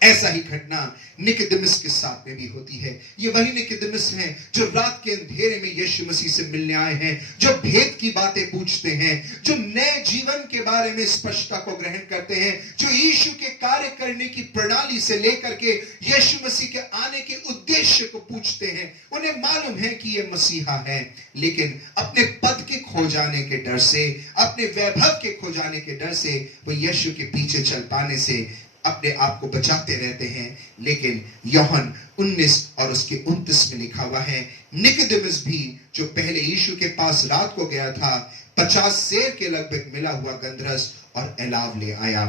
ऐसा ही घटना निकोदेमुस के साथ में भी होती है। ये वही निकोदेमुस हैं जो रात के अंधेरे में यीशु मसीह से मिलने आए हैं, जो भेद की बातें पूछते हैं, जो नए जीवन के बारे में स्पष्टता को ग्रहण करते हैं, जो यीशु के कार्य करने की प्रणाली से लेकर के यीशु मसीह के आने के उद्देश्य को पूछते हैं। उन्हें मालूम है कि ये मसीहा है, लेकिन अपने पद के खो जाने के डर से, अपने वैभव के खो जाने के डर से वो यीशु के पीछे चल पाने से अपने आप को बचाते रहते हैं। लेकिन यूहन्ना 19 और उसके 29 में लिखा हुआ है, निकोदेमुस भी जो पहले यीशु के पास रात को गया था, 50 सेर के लगभग मिला हुआ गंधरस और एलाव ले आया।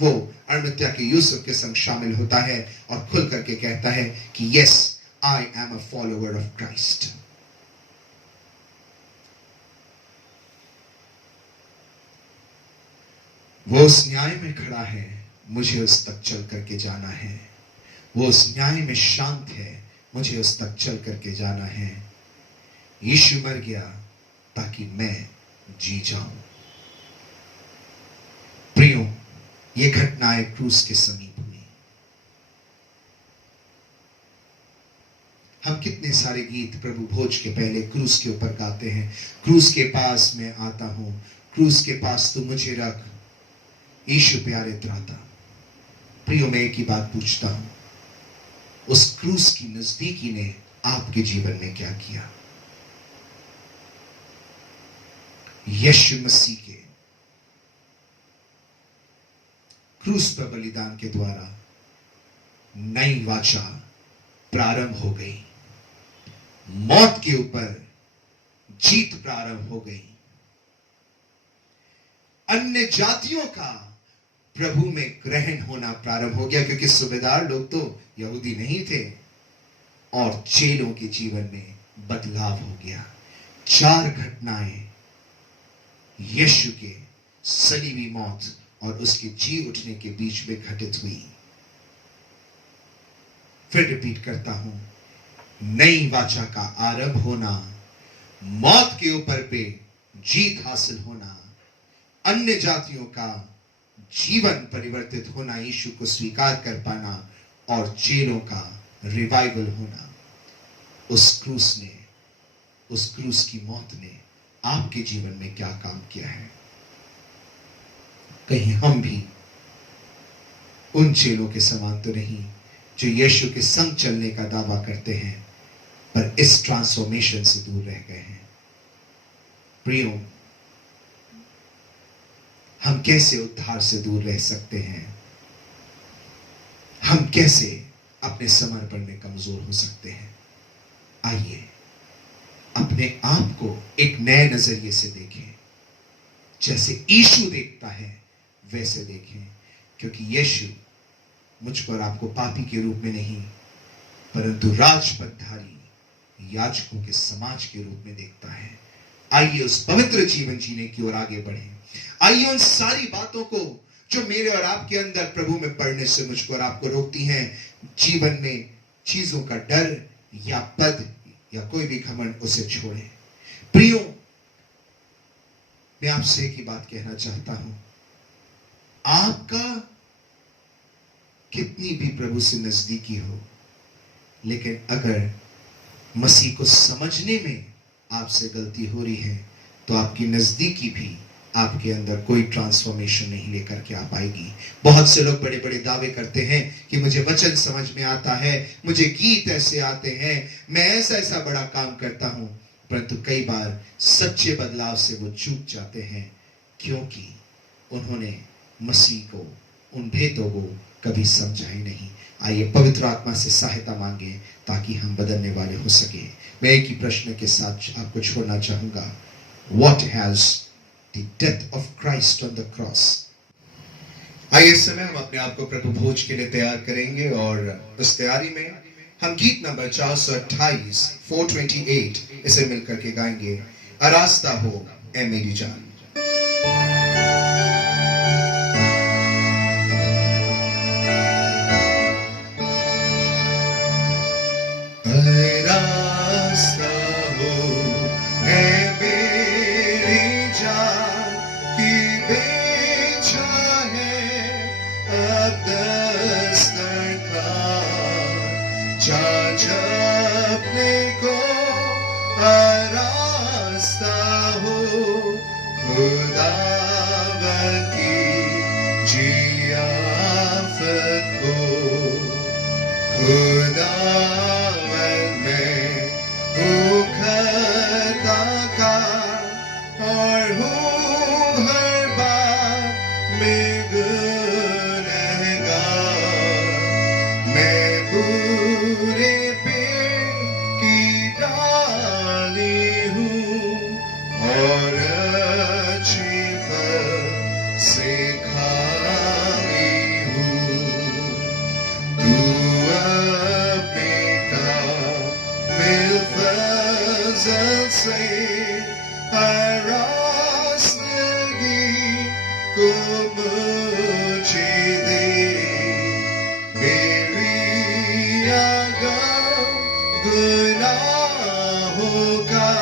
वो अरिमथ्या के यूसुफ के संग शामिल होता है और खुल करके कहता है कि yes, I am a follower of Christ. वो उस न्याय में खड़ा है, मुझे उस तक चल करके जाना है। वो उस न्याय में शांत है, मुझे उस तक चल करके जाना है। यीशु मर गया ताकि मैं जी जाऊं। प्रियो, ये घटनाएं क्रूस के समीप हुई। हम कितने सारे गीत प्रभु भोज के पहले क्रूस के ऊपर गाते हैं। क्रूस के पास मैं आता हूं, क्रूस के पास तू मुझे रख, यीशु प्यारे त्राता। प्रियो, मैं एक ही बात पूछता हूं, उस क्रूस की नजदीकी ने आपके जीवन में क्या किया? यीशु मसीह के क्रूस पर बलिदान के द्वारा नई वाचा प्रारंभ हो गई, मौत के ऊपर जीत प्रारंभ हो गई। अन्य जातियों का प्रभु में ग्रहण होना प्रारंभ हो गया, क्योंकि सूबेदार लोग तो यहूदी नहीं थे और चेलों के जीवन में बदलाव हो गया। 4 घटनाएं यीशु के सलीबी मौत और उसके जी उठने के बीच में घटित हुई। फिर रिपीट करता हूं, नई वाचा का आरंभ होना, मौत के ऊपर पे जीत हासिल होना, अन्य जातियों का जीवन परिवर्तित होना, यीशु को स्वीकार कर पाना और चेलों का रिवाइवल होना। उस क्रूस की मौत ने आपके जीवन में क्या काम किया है? कहीं हम भी उन चेलों के समान तो नहीं जो यीशु के संग चलने का दावा करते हैं पर इस ट्रांसफॉर्मेशन से दूर रह गए हैं? प्रियो, हम कैसे उद्धार से दूर रह सकते हैं? हम कैसे अपने समर्पण में कमजोर हो सकते हैं? आइए अपने आप को एक नए नजरिए से देखें। जैसे यीशु देखता है वैसे देखें, क्योंकि यीशु मुझको और आपको पापी के रूप में नहीं परंतु राजपथधारी याजकों के समाज के रूप में देखता है। आइए उस पवित्र जीवन जीने की ओर आगे बढ़ें। आइए उन सारी बातों को जो मेरे और आपके अंदर प्रभु में पढ़ने से मुझको और आपको रोकती हैं, जीवन में चीजों का डर या पद या कोई भी घमंड, उसे छोड़ें। प्रियो, मैं आपसे एक ही बात कहना चाहता हूं, आपका कितनी भी प्रभु से नजदीकी हो, लेकिन अगर मसीह को समझने में आपसे गलती हो रही है तो आपकी नजदीकी भी आपके अंदर कोई ट्रांसफॉर्मेशन नहीं लेकर के आ पाएगी। बहुत से लोग बड़े बड़े दावे करते हैं कि मुझे वचन समझ में आता है, मुझे गीत ऐसे आते हैं, मैं ऐसा ऐसा बड़ा काम करता हूं, परंतु कई बार सच्चे बदलाव से वो चूक जाते हैं, क्योंकि उन्होंने मसीह को, उन भेदों को कभी समझा ही नहीं। आइए पवित्र आत्मा से सहायता मांगे ताकि हम बदलने वाले हो सके। मैं एक ही प्रश्न के साथ आपको छोड़ना चाहूंगा, What has the death of Christ on the cross? आइए इस समय हम अपने आप को प्रभु भोज के लिए तैयार करेंगे और उस तैयारी में हम गीत नंबर 428 428 इसे मिलकर के गाएंगे, आरास्ता हो ए मेरी जान। The जाने को आरास्ता हो खुदावंद की जियाफत को। खुदावंद में हूँ खता का और हूँ हर बात में गुनहगार। मैं बुरे पेड़ की डाली हूँ और अच्छे फल से खाई हूँ। तू अपने कामिल फजल से आराज़गी को मुझे दे। गुनाहों का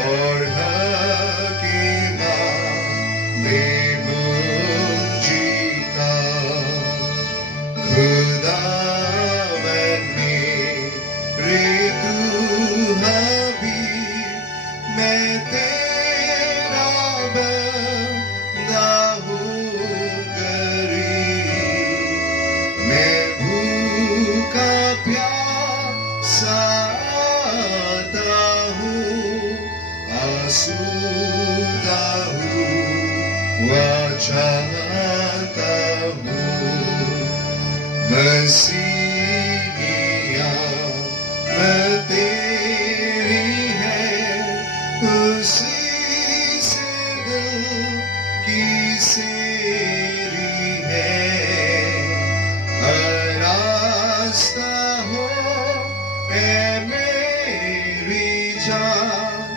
और हकीमत में मुझी का। खुदावंद मेरे तू हबीब, मैं तेरा बंदा हूँ गरीब। मैं भूखा प्यासा आसूदा हूँ चाहता हूँ। मसीहिया मैं तेरी है, उसी से दिल की सेरी है। आरास्ता हो ए मेरी जान,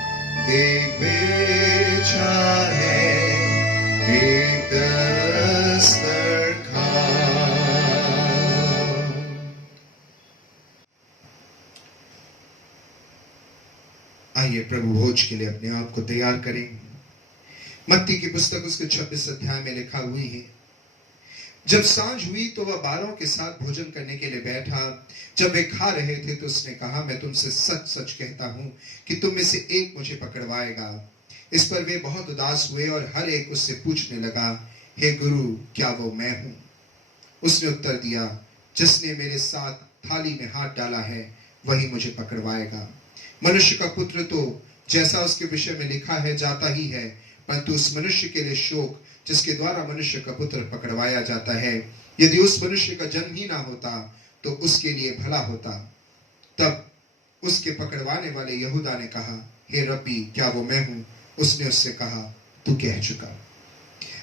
देख बेचा है एक दस्तरखान। आइए प्रभु भोज के लिए अपने आप को तैयार करें। मत्ती की पुस्तक उसके 26 अध्याय में लिखा हुई है, जब सांझ हुई तो वह 12 के साथ भोजन करने के लिए बैठा। जब वे खा रहे थे तो उसने कहा, मैं तुमसे सच सच कहता हूं कि तुम में से एक मुझे पकड़वाएगा। इस पर वे बहुत उदास हुए और हर एक उससे पूछने लगा, हे गुरु, क्या वो मैं हूं? उसने उत्तर दिया, जिसने मेरे साथ थाली में हाथ डाला है वही मुझे पकड़वाएगा। मनुष्य का पुत्र तो जैसा उसके विषय में लिखा है जाता ही है, परंतु उस मनुष्य के लिए शोक जिसके द्वारा मनुष्य का पुत्र पकड़वाया जाता है। यदि उस मनुष्य का जन्म ही ना होता तो उसके लिए भला होता। तब उसके पकड़वाने वाले यहूदा ने कहा, हे रब्बी, क्या वो मैं हूं? उसने उससे कहा, तू कह चुका।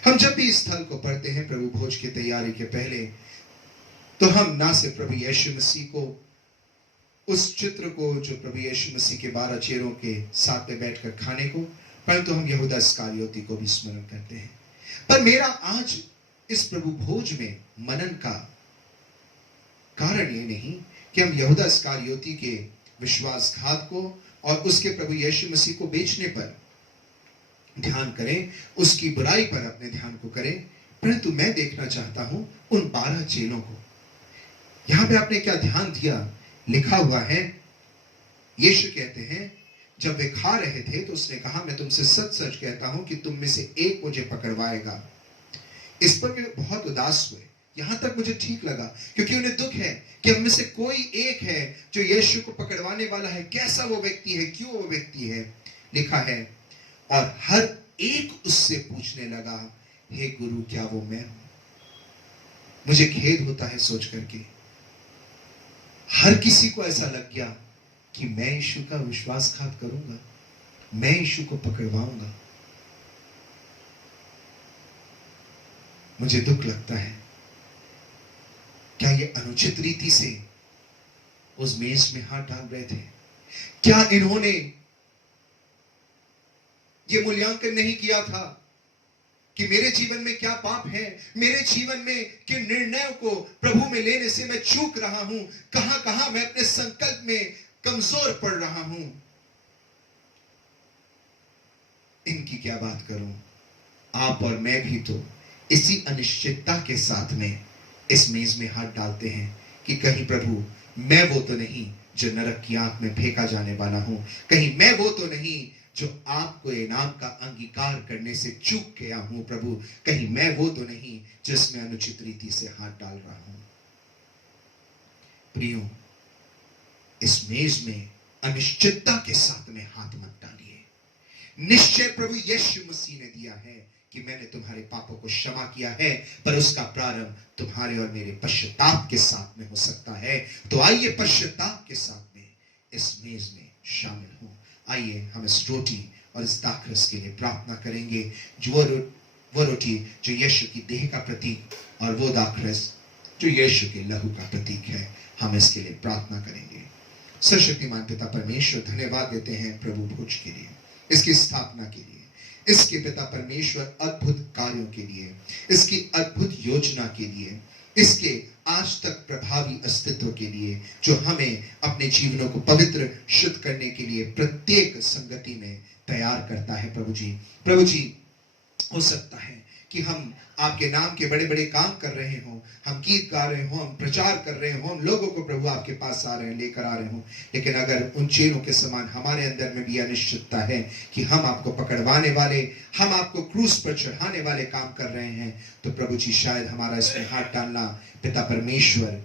हम जब भी इस स्थल को पढ़ते हैं प्रभु भोज की तैयारी के पहले, तो हम ना सिर्फ प्रभु यीशु मसीह को, उस चित्र को जो प्रभु यीशु मसीह के 12 चेलों के साथ में बैठकर खाने को, परंतु हम यहूदा इस्करियोती को भी स्मरण करते हैं। पर मेरा आज इस प्रभु भोज में मनन का कारण ये नहीं कि हम यहूदा इस्करियोती के विश्वासघात को और उसके प्रभु यीशु मसीह को बेचने पर ध्यान करें, उसकी बुराई पर अपने ध्यान को करें, परंतु मैं देखना चाहता हूं उन 12 चेलों को। यहां पे आपने क्या ध्यान दिया? लिखा हुआ है, यीशु कहते हैं, जब वे खा रहे थे तो उसने कहा, मैं तुमसे सच सच कहता हूं कि तुम में से एक मुझे पकड़वाएगा। इस पर वे बहुत उदास हुए। यहां तक मुझे ठीक लगा, क्योंकि उन्हें दुख है कि हम में से कोई एक है जो यीशु को पकड़वाने वाला है। कैसा वो व्यक्ति है, क्यों वो व्यक्ति है? लिखा है, और हर एक उससे पूछने लगा, हे गुरु, क्या वो मैं हूं? मुझे खेद होता है सोच करके, हर किसी को ऐसा लग गया कि मैं यीशु का विश्वासघात करूंगा, मैं यीशु को पकड़वाऊंगा। मुझे दुख लगता है, क्या ये अनुचित रीति से उस मेज में हाथ डाल रहे थे? क्या इन्होंने ये मूल्यांकन नहीं किया था कि मेरे जीवन में क्या पाप है, मेरे जीवन में किन निर्णयों को प्रभु में लेने से मैं चूक रहा हूं, कहां कहां मैं अपने संकल्प में कमजोर पड़ रहा हूं? इनकी क्या बात करूं? आप और मैं भी तो इसी अनिश्चितता के साथ में इस मेज में हाथ डालते हैं कि कहीं प्रभु मैं वो तो नहीं जो नरक की आंख में फेंका जाने वाला हूं, कहीं मैं वो तो नहीं जो आपको इनाम का अंगीकार करने से चूक गया हूं प्रभु, कहीं मैं वो तो नहीं जिसमें अनुचित रीति से हाथ डाल रहा हूं। प्रियो, इस मेज में अनिश्चितता के साथ में हाथ मत डालिए। निश्चय प्रभु यीशु मसीह ने दिया है कि मैंने तुम्हारे पापों को क्षमा किया है, पर उसका प्रारंभ तुम्हारे और मेरे पश्चाताप के साथ में हो सकता है। तो आइए पश्चाताप के साथ में इस मेज में शामिल हो। आइए हम इस रोटी और इस दाखरस के लिए प्रार्थना करेंगे। जो वो रोटी जो यीशु की देह का प्रतीक और वो दाखरस जो यीशु के लहू का प्रतीक है, हम इसके लिए प्रार्थना करेंगे। सर्वशक्तिमान पिता परमेश्वर, धन्यवाद देते हैं प्रभु भोज के लिए, इसकी स्थापना के लिए, इसके पिता परमेश्वर अद्भुत कार्यों के लिए, इसकी अद्भुत योजना के लिए, इसके आज तक प्रभावी अस्तित्व के लिए, जो हमें अपने जीवनों को पवित्र शुद्ध करने के लिए प्रत्येक संगति में तैयार करता है। प्रभु जी, हो सकता है कि हम आपके नाम के बड़े बड़े काम कर रहे हो, हम गीत गा रहे हो, हम प्रचार कर रहे हो, हम लोगों को प्रभु आपके पास आ रहे हैं, लेकर आ रहे हो, लेकिन अगर उन चेलों के समान हमारे अंदर में भी अनिश्चितता है कि हम आपको पकड़वाने वाले, हम आपको क्रूस पर चढ़ाने वाले काम कर रहे हैं, तो प्रभु जी शायद हमारा इसमें हाथ डालना पिता परमेश्वर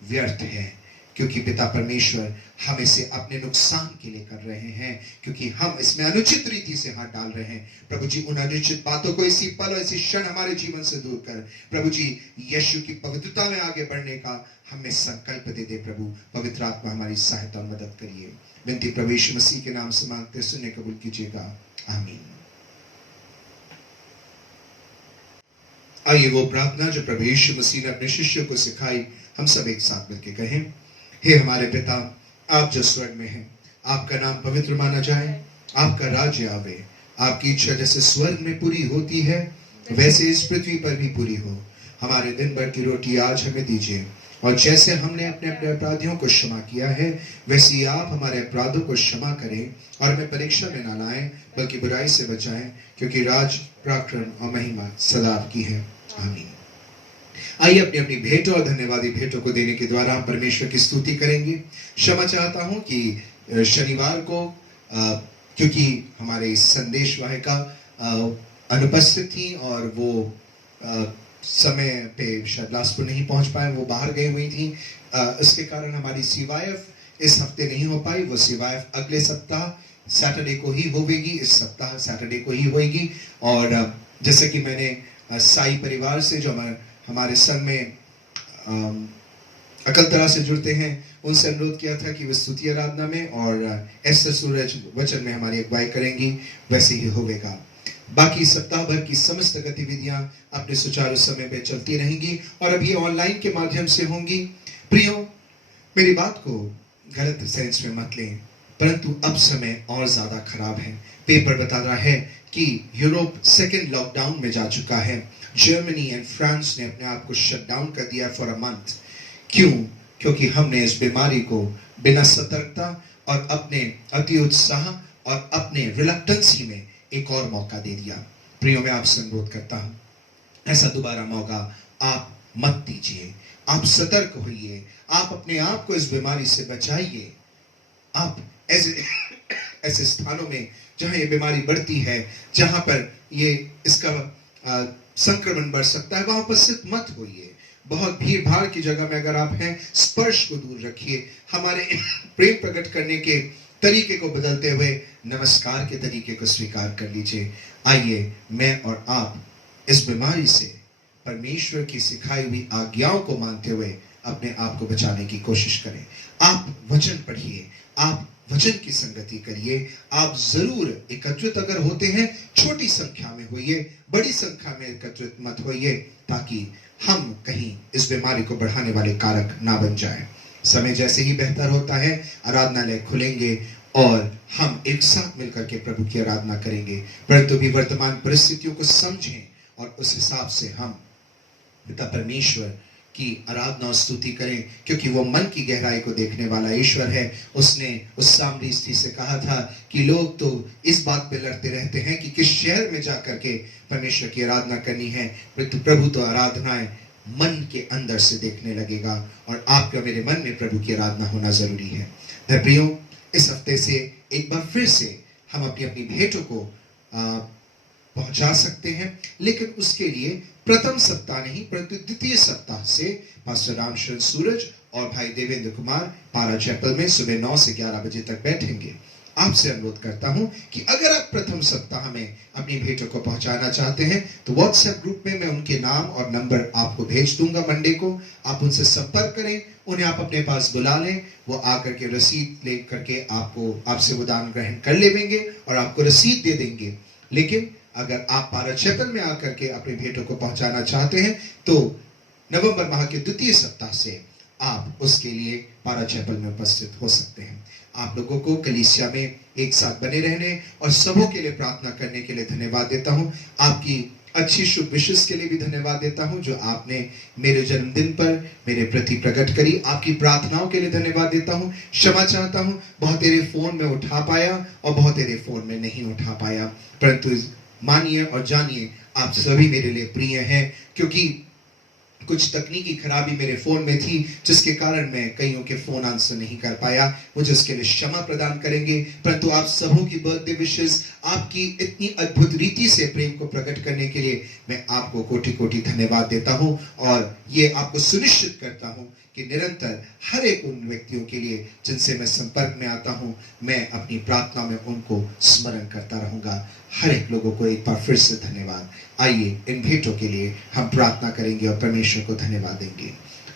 व्यर्थ है, क्योंकि पिता परमेश्वर हम इसे अपने नुकसान के लिए कर रहे हैं, क्योंकि हम इसमें अनुचित रीति से हाथ डाल रहे हैं। प्रभु जी, उन अनुचित बातों को इसी पल और इसी क्षण हमारे जीवन से दूर कर प्रभु जी, यीशु की पवित्रता में आगे बढ़ने का हमें संकल्प दे दे प्रभु। पवित्र आत्मा हमारी सहायता और मदद करिए। विनती प्रभु यीशु मसीह के नाम से मांगते, सुने कबूल कीजिएगा, आमीन। आइए वो प्रार्थना जो प्रभु यीशु मसीह ने अपने शिष्यों को सिखाई, हम सब एक साथ मिलकर कहें। हे हमारे पिता, आप जो स्वर्ग में हैं, आपका नाम पवित्र माना जाए, आपका राज्य आवे, आपकी इच्छा जैसे स्वर्ग में पूरी होती है वैसे इस पृथ्वी पर भी पूरी हो। हमारे दिन भर की रोटी आज हमें दीजिए, और जैसे हमने अपने अपने अपराधियों को क्षमा किया है, वैसे ही आप हमारे अपराधों को क्षमा करें, और हमें परीक्षा में न लाएं, बल्कि बुराई से बचाएं, क्योंकि राज, पराक्रम और महिमा सदा आपकी है, आमीन। आइए अपनी अपनी भेंटों और धन्यवादी भेंटों को देने के द्वारा हम परमेश्वर की स्तुति करेंगे। क्षमा चाहता हूं कि शनिवार को क्योंकि हमारे संदेश वाहिका अनुपस्थित थी और वो समय पे शायद बिलासपुर नहीं पहुंच पाए, वो बाहर गई हुई थी, इसके कारण हमारी सीवाईएफ इस हफ्ते नहीं हो पाई। वो सीवाईएफ अगले सप्ताह सैटरडे को ही होगी, इस सप्ताह सैटरडे को ही होगी। और जैसे कि मैंने साई परिवार से जो हमारे संघ में अकलतरा से जुड़ते हैं, उनसे अनुरोध किया था कि वे स्तुति आराधना में और एस्टर सूरज वचन में हमारी अगुवाई करेंगी, वैसे ही होगा। बाकी सप्ताह भर की समस्त गतिविधियां अपने सुचारू समय पे चलती रहेंगी और अब ये ऑनलाइन के माध्यम से होंगी। प्रियो, मेरी बात को गलत सेंस में मत लें, परंतु अब समय और ज्यादा खराब है। पेपर बता रहा है कि यूरोप सेकेंड लॉकडाउन में जा चुका है। जर्मनी एंड फ्रांस ने अपने आप को शट डाउन कर दिया फॉर अ मंथ। क्यों? क्योंकि हमने इस बीमारी को बिना सतर्कता और अपने अति उत्साह और अपने रिलक्टेंसी में एक और मौका दे दिया। प्रियो, मैं आपसे अनुरोध करता हूं, ऐसा दोबारा मौका आप मत दीजिए। आप सतर्क होइए, आप अपने आप को इस बीमारी से बचाइए। आप ऐसे स्थानों में जहां ये बीमारी बढ़ती है, जहां पर ये इसका संक्रमण बढ़ सकता है, वहां उपस्थित मत होइए। बहुत भीड़ भाड़ की जगह में अगर आप हैं, स्पर्श को दूर रखिए। हमारे प्रेम प्रकट करने के तरीके को बदलते हुए नमस्कार के तरीके को स्वीकार कर लीजिए। आइए मैं और आप इस बीमारी से परमेश्वर की सिखाई हुई आज्ञाओं को मानते हुए अपने आप को बचाने की कोशिश करें। आप वचन पढ़िए, आप वचन की संगति करिए। आप जरूर एकत्रित अगर होते हैं, छोटी संख्या में होइए, बड़ी संख्या में एकत्रित मत होइए, ताकि हम कहीं इस बीमारी को बढ़ाने वाले कारक ना बन जाए। समय जैसे ही बेहतर होता है, आराधनालय खुलेंगे और हम एक साथ मिलकर के प्रभु की आराधना करेंगे। परंतु भी वर्तमान परिस्थितियों को समझें और उस हिसाब से हम पिता परमेश्वर की आराधना और स्तुति करें, क्योंकि वो मन की गहराई को देखने वाला ईश्वर है। उसने उस सामरी स्त्री से कहा था कि लोग तो इस बात पे लड़ते रहते हैं कि किस शहर में जाकर के परमेश्वर की आराधना करनी है, परंतु प्रभु तो आराधनाएं मन के अंदर से देखने लगेगा और आपका मेरे मन में प्रभु की आराधना होना जरूरी है। प्रियो, इस हफ्ते से एक बार फिर से हम अपनी अपनी भेंटों को पहुंचा सकते हैं, लेकिन उसके लिए प्रथम सप्ताह नहीं परंतु द्वितीय सप्ताह से पास्टर रामशरण सूरज और भाई देवेंद्र कुमार पारा चैपल में सुबह 9 से 11 बजे तक बैठेंगे। आपसे अनुरोध करता हूं कि अगर आप प्रथम सप्ताह में अपनी भेंटों को पहुंचाना चाहते हैं तो व्हाट्सएप ग्रुप में मैं उनके नाम और नंबर आपको भेज दूंगा मंडे को। आप उनसे संपर्क करें, उन्हें आप अपने पास बुला लें, वो आकर के रसीद ले करके आपसे वो दान ग्रहण कर लेंगे और आपको रसीद दे देंगे। लेकिन अगर आप पारा चैपल में आकर के अपनी भेंटों को पहुंचाना चाहते हैं तो नवंबर माह के द्वितीय सप्ताह से आप उसके लिए पारा चैपल में उपस्थित हो सकते हैं। आप लोगों को कलीसिया में एक साथ बने रहने और सबों के लिए प्रार्थना करने के लिए धन्यवाद देता हूं। आपकी अच्छी शुभ विशेष के लिए भी धन्यवाद देता हूं जो आपने मेरे जन्मदिन पर मेरे प्रति प्रकट करी। आपकी प्रार्थनाओं के लिए धन्यवाद देता हूं। क्षमा चाहता हूं, बहुत तेरे फोन में उठा पाया और बहुत तेरे फोन में नहीं उठा पाया, परंतु मानिए और जानिए आप सभी मेरे लिए प्रिय हैं, क्योंकि कुछ तकनीकी खराबी मेरे फोन में थी जिसके कारण मैं कईयों के फोन आंसर नहीं कर पाया। मुझे उसके लिए क्षमा प्रदान करेंगे, परंतु आप सबों की बर्थडे विशेस, आपकी इतनी अद्भुत रीति से प्रेम को प्रकट करने के लिए मैं आपको कोटि कोटि धन्यवाद देता हूं और ये आपको सुनिश्चित करता हूं कि निरंतर हर एक उन व्यक्तियों के लिए जिनसे मैं संपर्क में आता हूं, मैं अपनी प्रार्थना में उनको स्मरण करता रहूंगा। हर एक लोगों को एक बार फिर से धन्यवाद। आइए इन भेंटों के लिए हम प्रार्थना करेंगे और परमेश्वर को धन्यवाद देंगे।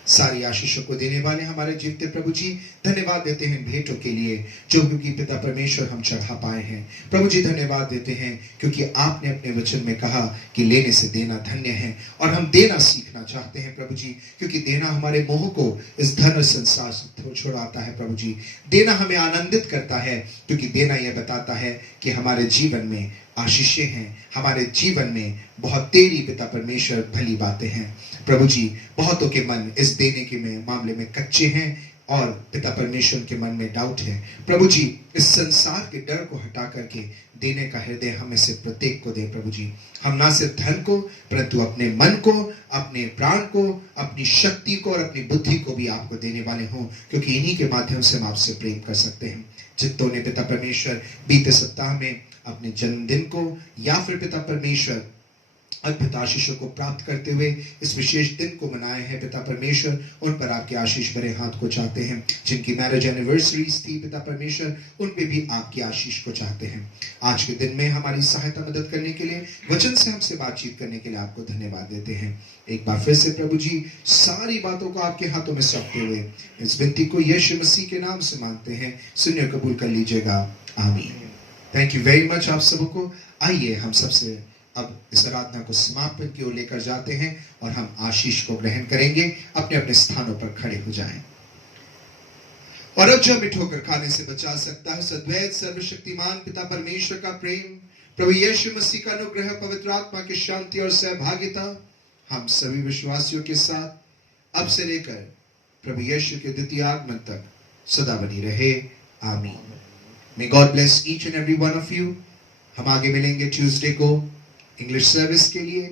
सारी आशीषों को देने वाले हमारे जीवते प्रभु जी, धन्यवाद देते हैं भेंटों के लिए जो क्योंकि पिता परमेश्वर हम चढ़ा पाए हैं। प्रभु जी धन्यवाद देते हैं क्योंकि आपने अपने वचन में कहा कि लेने से देना धन्य है और हम देना सीखना चाहते हैं प्रभु जी, क्योंकि देना हमारे मोह को इस धन और संसार से छुड़ाता है। प्रभु जी देना हमें आनंदित करता है, क्योंकि देना यह बताता है कि हमारे जीवन में आशीषें हैं, हमारे जीवन में बहुत तेरी पिता परमेश्वर भली बातें हैं। प्रभु जी बहुतों के मन इस देने के मामले में कच्चे हैं और पिता परमेश्वर के मन में डाउट है। प्रभु जी इस संसार के डर को हटा करके देने का हृदय हमें से प्रत्येक को दे। प्रभु जी हम ना सिर्फ धन को परंतु अपने मन को, अपने प्राण को, अपनी शक्ति को और अपनी बुद्धि को भी आपको देने वाले हों, क्योंकि इन्हीं के माध्यम से हम आपसे प्रेम कर सकते हैं। जितों ने पिता परमेश्वर बीते सप्ताह में अपने जन्मदिन को या फिर पिता परमेश्वर अद्भुत आशीषों को प्राप्त करते हुए इस विशेष दिन को मनाए हैं, पिता परमेश्वर उन पर आपके आशीष भरे हाथ को चाहते हैं। जिनकी मैरिज एनिवर्सरीज थी पिता परमेश्वर उन पे भी आपकी आशीष को चाहते हैं। आज के दिन में हमारी सहायता मदद करने के लिए, वचन से हमसे बातचीत करने के लिए आपको धन्यवाद देते हैं। एक बार फिर से प्रभु जी सारी बातों को आपके हाथों में सौंपते हुए इस विनती को यीशु मसीह के नाम से मांगते हैं, सुनिए कबूल कर लीजिएगा, आमीन। थैंक यू वेरी मच आप सबको। आइए हम सबसे अब इस आराधना को समापन की ओर लेकर जाते हैं और हम आशीष को ग्रहण करेंगे। अपने अपने स्थानों पर खड़े हो जाएं। और अब जो हमें ठोकर खाने से बचा सकता है, सद्वैत सर्वशक्तिमान पिता परमेश्वर का प्रेम, प्रभु यीशु मसीह का अनुग्रह, पवित्र आत्मा की शांति और सहभागिता हम सभी विश्वासियों के साथ अब से लेकर प्रभु यीशु के द्वितीय आगमन तक सदा बनी रहे, आमीन। May God bless each and every one of you। हम आगे मिलेंगे ट्यूसडे को इंग्लिश सर्विस के लिए,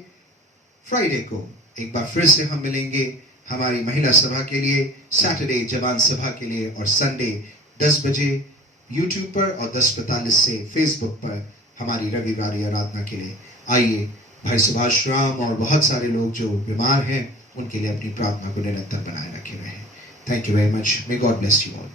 फ्राइडे को एक बार फिर से हम मिलेंगे हमारी महिला सभा के लिए, सैटरडे जवान सभा के लिए और संडे 10 बजे यूट्यूब पर और 10:45 से फेसबुक पर हमारी रविवारी आराधना के लिए। आइए भाई सुभाष राम और बहुत सारे लोग जो बीमार हैं उनके लिए अपनी प्रार्थना को निरंतर बनाए रखे हुए हैं। Thank you very much. May God bless you all.